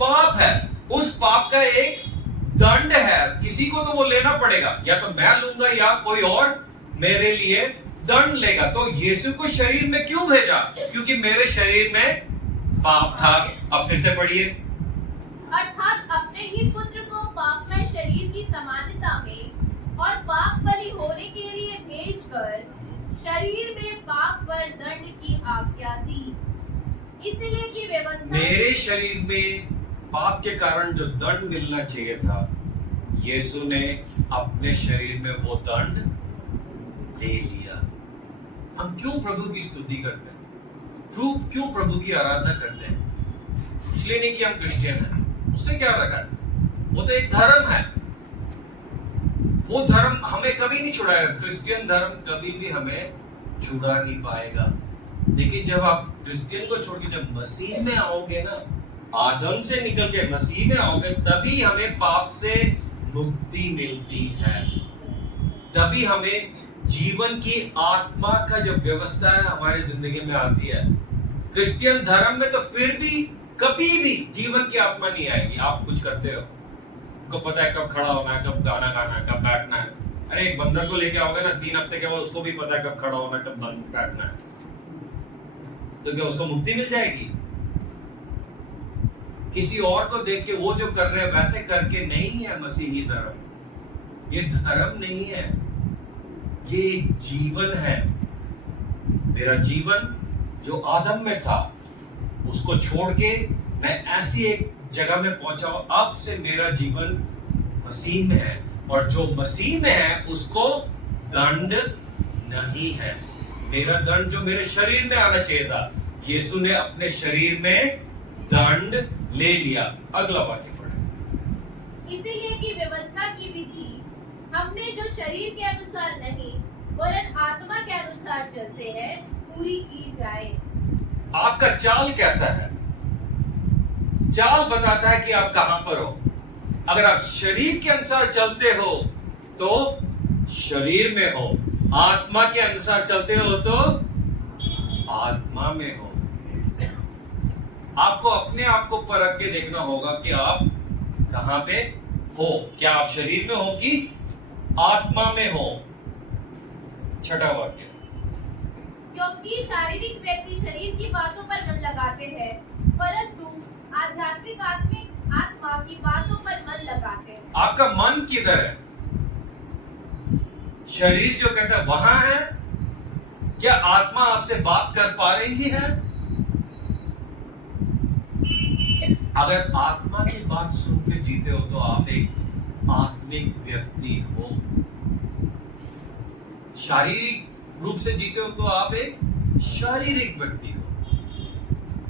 पाप है। उस पाप का एक दंड है, किसी को तो वो लेना पड़ेगा, या तो मैं लूंगा या कोई और मेरे लिए दंड लेगा। तो यीशु को शरीर में क्यों भेजा? क्योंकि मेरे शरीर में पाप था। अब फिर से पढ़िए। अर्थात अपने ही पुत्र को पाप में शरीर की समानता में और पाप बलि होने के लिए भेजकर शरीर में पाप पर दंड की आज्ञा दी, इसलिए कि व्यवस्था मेरे शरीर में पाप के कारण जो दंड मिलना चाहिए था, यीशु ने अपने शरीर में वो दंड ले लिया। हम क्यों प्रभु की स्तुति करते हैं? क्यों प्रभु की आराधना करते हैं? इसलिए नहीं कि हम क्रिश्चियन हैं, उससे क्या रखा? वो तो एक धर्म है। वो धर्म हमें कभी नहीं छुड़ाएगा। क्रिश्चियन धर्म कभी भी हमें छुड़ा नहीं पाएगा। लेकिन जब आप क्रिश्चियन को छोड़ के जब मसीह में आओगे ना, आदम से निकल के मसीह में आओगे, तभी हमें पाप से मुक्ति मिलती है। तभी हमें जीवन की आत्मा का जो व्यवस्था है हमारी जिंदगी में आती है। क्रिश्चियन धर्म में तो फिर भी कभी भी जीवन की आत्मा नहीं आएगी। आप कुछ करते हो, को पता है कब खड़ा होना है, कब गाना गाना है, कब बैठना है। अरे एक बंदर को लेके आओगे ना 3 हफ्ते के बाद, उसको भी पता है कब खड़ा होना है, कब बैठना है। तो क्या उसको मुक्ति मिल जाएगी? किसी और को देख के वो जो कर रहे हैं वैसे करके नहीं है मसीही धर्म। ये धर्म नहीं है, ये जीवन है। मेरा जीवन जो आदम में था उसको छोड़ के मैं ऐसी एक जगह में पहुंचा हूं। अब से मेरा जीवन मसीह में है, और जो मसीह में है उसको दंड नहीं है। मेरा दंड जो मेरे शरीर में आना चाहिए था, यीशु ने अपने शरीर में दंड ले लिया। अगला वाक्य पढ़े। इसीलिए कि व्यवस्था की विधि हमने जो शरीर के अनुसार नहीं वरन आत्मा के अनुसार चलते हैं पूरी की जाए। आपका चाल कैसा है? चाल बताता है कि आप कहां पर हो। अगर आप शरीर के अनुसार चलते हो तो शरीर में हो, आत्मा के अनुसार चलते हो तो आत्मा में हो। आपको अपने आप को परख के देखना होगा कि आप कहां पे हो। क्या आप शरीर में हो कि आत्मा में हो? छठा वाक्य। क्योंकि शारीरिक व्यक्ति शरीर की बातों पर मन लगाते हैं, परंतु आध्यात्मिक आत्मा की बातों पर मन लगाते हैं। आपका मन किधर है? शरीर जो कहता है वहां है, क्या आत्मा आपसे बात कर पा रही है? अगर आत्मा की बात सुन के जीते हो तो आप एक आत्मिक व्यक्ति हो। शारीरिक रूप से जीते हो तो आप एक शारीरिक व्यक्ति हो।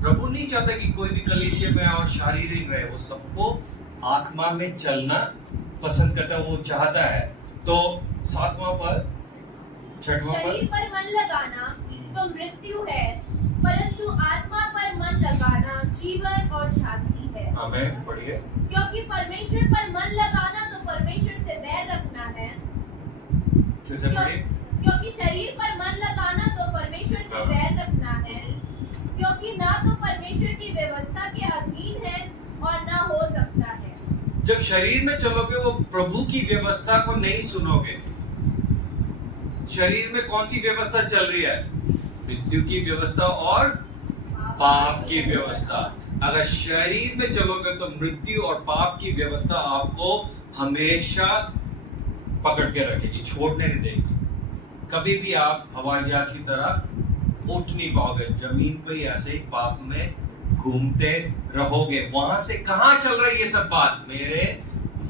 प्रभु नहीं चाहता कि कोई भी कलीसिया में और शारीरिक रहे, वो सबको आत्मा में चलना पसंद करता है, वो चाहता है। तो 7वां पद, 6वां पद। शरीर पर मन लगाना तो मृत्यु है, परंतु आत्मा पर मन लगाना जीवन और शांति है। आमीन। पढ़िए। क्योंकि परमेश्वर पर मन लगाना तो परमेश्वर से बैर रखना है। फिर से पढ़िए। क्योंकि शरीर पर मन लगाना तो परमेश्वर से बैर रखना है, क्योंकि ना तो परमेश्वर की व्यवस्था के अधीन है और ना हो सकता है। जब शरीर में चलोगे वो प्रभु की व्यवस्था को नहीं सुनोगे। शरीर में कौन सी व्यवस्था चल रही है? मृत्यु की व्यवस्था और पाप की व्यवस्था। अगर शरीर में चलोगे तो मृत्यु और पाप की व्यवस्था आपको हमेशा पकड़ के रखेगी, छोड़ने नहीं देगी। कभी भी आप हवाई जहाज की तरह उठ नहीं पाओगे, जमीन पे ही ऐसे ही पाप में घूमते रहोगे। वहां से कहां चल रही है ये सब बात? मेरे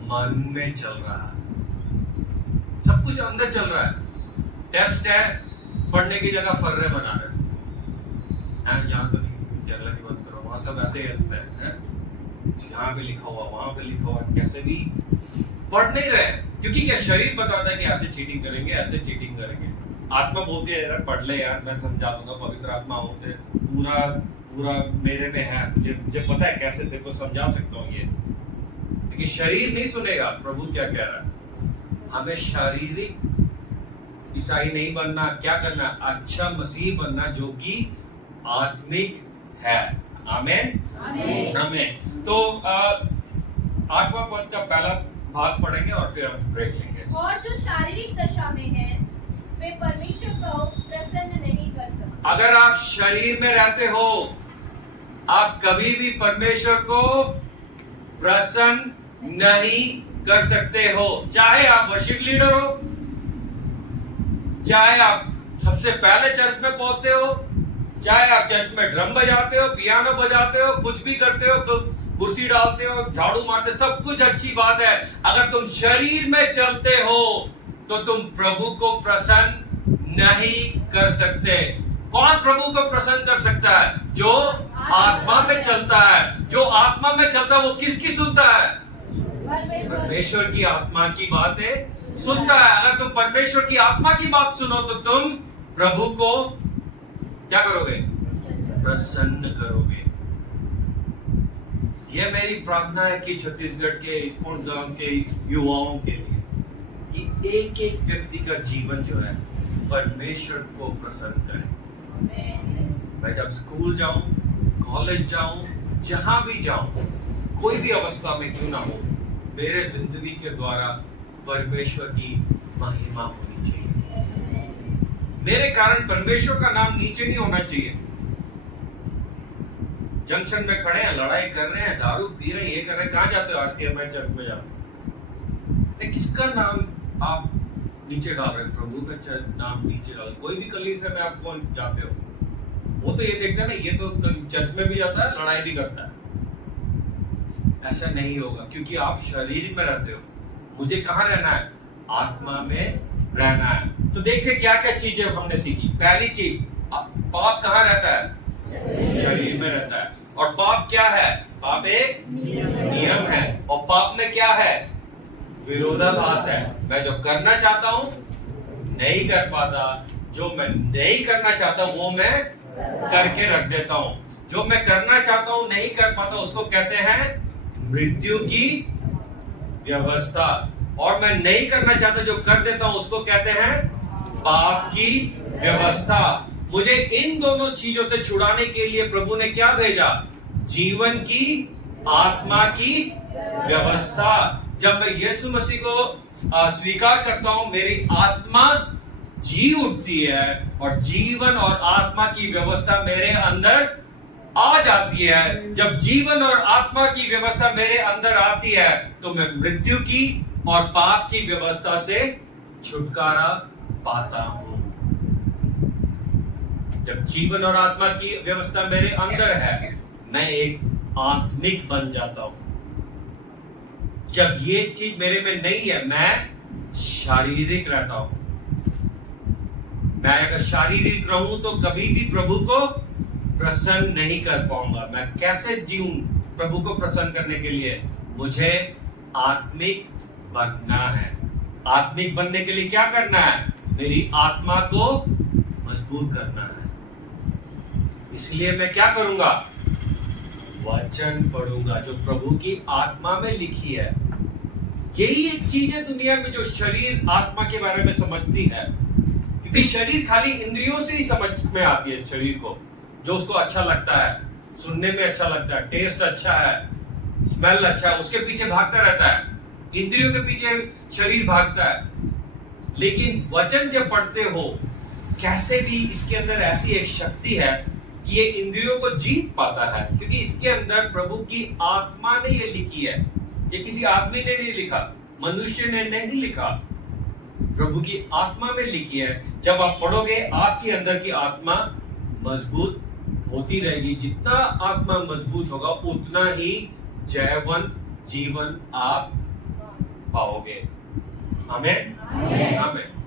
मन में चल रहा है, सब कुछ अंदर चल रहा है। टेस्ट है, पढ़ने की जगह फर्रे बना रहे हैं, यहाँ तो नहीं, केरला की बात करो, वहां सब ऐसे ही होता है, यहाँ पे लिखा हुआ, वहां पे लिखा हुआ, कैसे भी पढ़ नहीं रहे। क्योंकि क्या शरीर बताता है कि ऐसे चीटिंग करेंगे, ऐसे चीटिंग करेंगे। आत्मा बोलती है यार पढ़ ले यार, मैं समझा दूंगा, पवित्र आत्मा होते पूरा पूरा मेरे में है, मुझे पता है कैसे तेरे को समझा सकता हूँ ये। लेकिन शरीर नहीं सुनेगा। प्रभु क्या कह रहा है? हमें शारीरिक ईसाई नहीं बनना, क्या करना? अच्छा मसीह बनना जो कि आत्मिक है। आमीन आमीन। तो 8वां पद का पहला भाग पढ़ेंगे और फिर हम ब्रेक लेंगे। और जो शारीरिक दशा में है वे परमेश्वर को प्रसन्न नहीं कर सकते। अगर आप शरीर में रहते हो, आप कभी भी परमेश्वर को प्रसन्न नहीं कर सकते हो। चाहे आप वर्शिप लीडर हो, चाहे आप सबसे पहले चर्च में पहुंचते हो, चाहे आप चर्च में ड्रम बजाते हो, पियानो बजाते हो, कुछ भी करते हो, कुर्सी डालते हो, झाड़ू मारते, सब कुछ अच्छी बात है। अगर तुम शरीर में चलते हो तो तुम प्रभु को प्रसन्न नहीं कर सकते। कौन प्रभु को प्रसन्न कर सकता है? जो आत्मा में चलता है। जो आत्मा में चलता है वो किसकी सुनता है? परमेश्वर की आत्मा की बातें सुनता है। अगर तुम परमेश्वर की आत्मा की बात सुनो तो तुम प्रभु को क्या करोगे? प्रसन्न करोगे। यह मेरी प्रार्थना है कि छत्तीसगढ़ के इस्कॉन गांव के युवाओं के लिए कि एक एक व्यक्ति का जीवन जो है परमेश्वर को प्रसन्न करे। मैं जब स्कूल जाऊं, कॉलेज जाऊं, जहां भी जाऊं, कोई भी अवस्था में क्यों ना हो, मेरे जिंदगी के द्वारा परमेश्वर की महिमा होनी चाहिए। मेरे कारण परमेश्वर का नाम नीचे नहीं होना चाहिए। जंक्शन में खड़े हैं, लड़ाई कर रहे हैं, दारू पी रहे हैं, ये कर रहे हैं, कहां जाते हो? आरसीएमआई चर्च में जाते हो। किसका नाम आप नीचे डाल रहे हैं? प्रभु का नाम नीचे डाल। कोई भी कलीसिया में आप कौन जाते हो, वो तो ये देखता है ना, ये तो चर्च में भी जाता है, लड़ाई भी करता है। ऐसा नहीं होगा, क्योंकि आप शरीर में रहते हो। मुझे कहाँ रहना है? आत्मा में रहना है। तो देखिए क्या क्या चीजें हमने सीखी। पहली चीज, पाप कहाँ रहता है? शरीर में रहता है। और पाप क्या है? पाप एक नियम है। और पाप में क्या है? विरोधाभास है। मैं जो करना चाहता हूं नहीं कर पाता, जो मैं नहीं करना चाहता वो मैं करके रख देता हूं। जो मैं करना चाहता हूं नहीं कर पाता, उसको कहते हैं मृत्यु की व्यवस्था। और मैं नहीं करना चाहता, जो कर देता हूं, उसको कहते हैं पाप की व्यवस्था। मुझे इन दोनों चीजों से छुड़ाने के लिए प्रभु ने क्या भेजा? जीवन की आत्मा की व्यवस्था। जब मैं यीशु मसीह को स्वीकार करता हूं, मेरी आत्मा जी उठती है और जीवन और आत्मा की व्यवस्था मेरे अंदर आ जाती है। जब जीवन और आत्मा की व्यवस्था मेरे अंदर आती है तो मैं मृत्यु की और पाप की व्यवस्था से छुटकारा पाता हूं। जब जीवन और आत्मा की व्यवस्था मेरे अंदर है, मैं एक आत्मिक बन जाता हूं। जब ये चीज मेरे में नहीं है, मैं शारीरिक रहता हूं। मैं अगर शारीरिक रहूं तो कभी भी प्रभु को प्रसन्न नहीं कर पाऊंगा। मैं कैसे जीऊं प्रभु को प्रसन्न करने के लिए? मुझे आत्मिक बनना है। आत्मिक बनने के लिए क्या करना है? मेरी आत्मा को मजबूत करना है। इसलिए मैं क्या करूंगा? वचन पढ़ूंगा जो प्रभु की आत्मा में लिखी है। यही एक चीज है दुनिया में जो शरीर आत्मा के बारे में समझती है। क्योंकि शरीर खाली इंद्रियों से ही समझ में आती है। शरीर को जो उसको अच्छा लगता है, सुनने में अच्छा लगता है, टेस्ट अच्छा है, स्मेल अच्छा है, उसके पीछे भागता रहता है। इंद्रियों के पीछे शरीर भागता है। लेकिन वचन जब पढ़ते हो, कैसे भी इसके अंदर ऐसी एक शक्ति है कि ये इंद्रियों को जीत पाता है, क्योंकि इसके अंदर प्रभु की आत्मा ने ये लिखी है। ये किसी आदमी ने नहीं लिखा, मनुष्य ने नहीं लिखा, प्रभु की आत्मा में लिखी है। जब आप पढ़ोगे आपके अंदर की आत्मा मजबूत होती रहेगी। जितना आत्मा मजबूत होगा उतना ही जयवंत जीवन आप पाओगे। आमीन आमीन।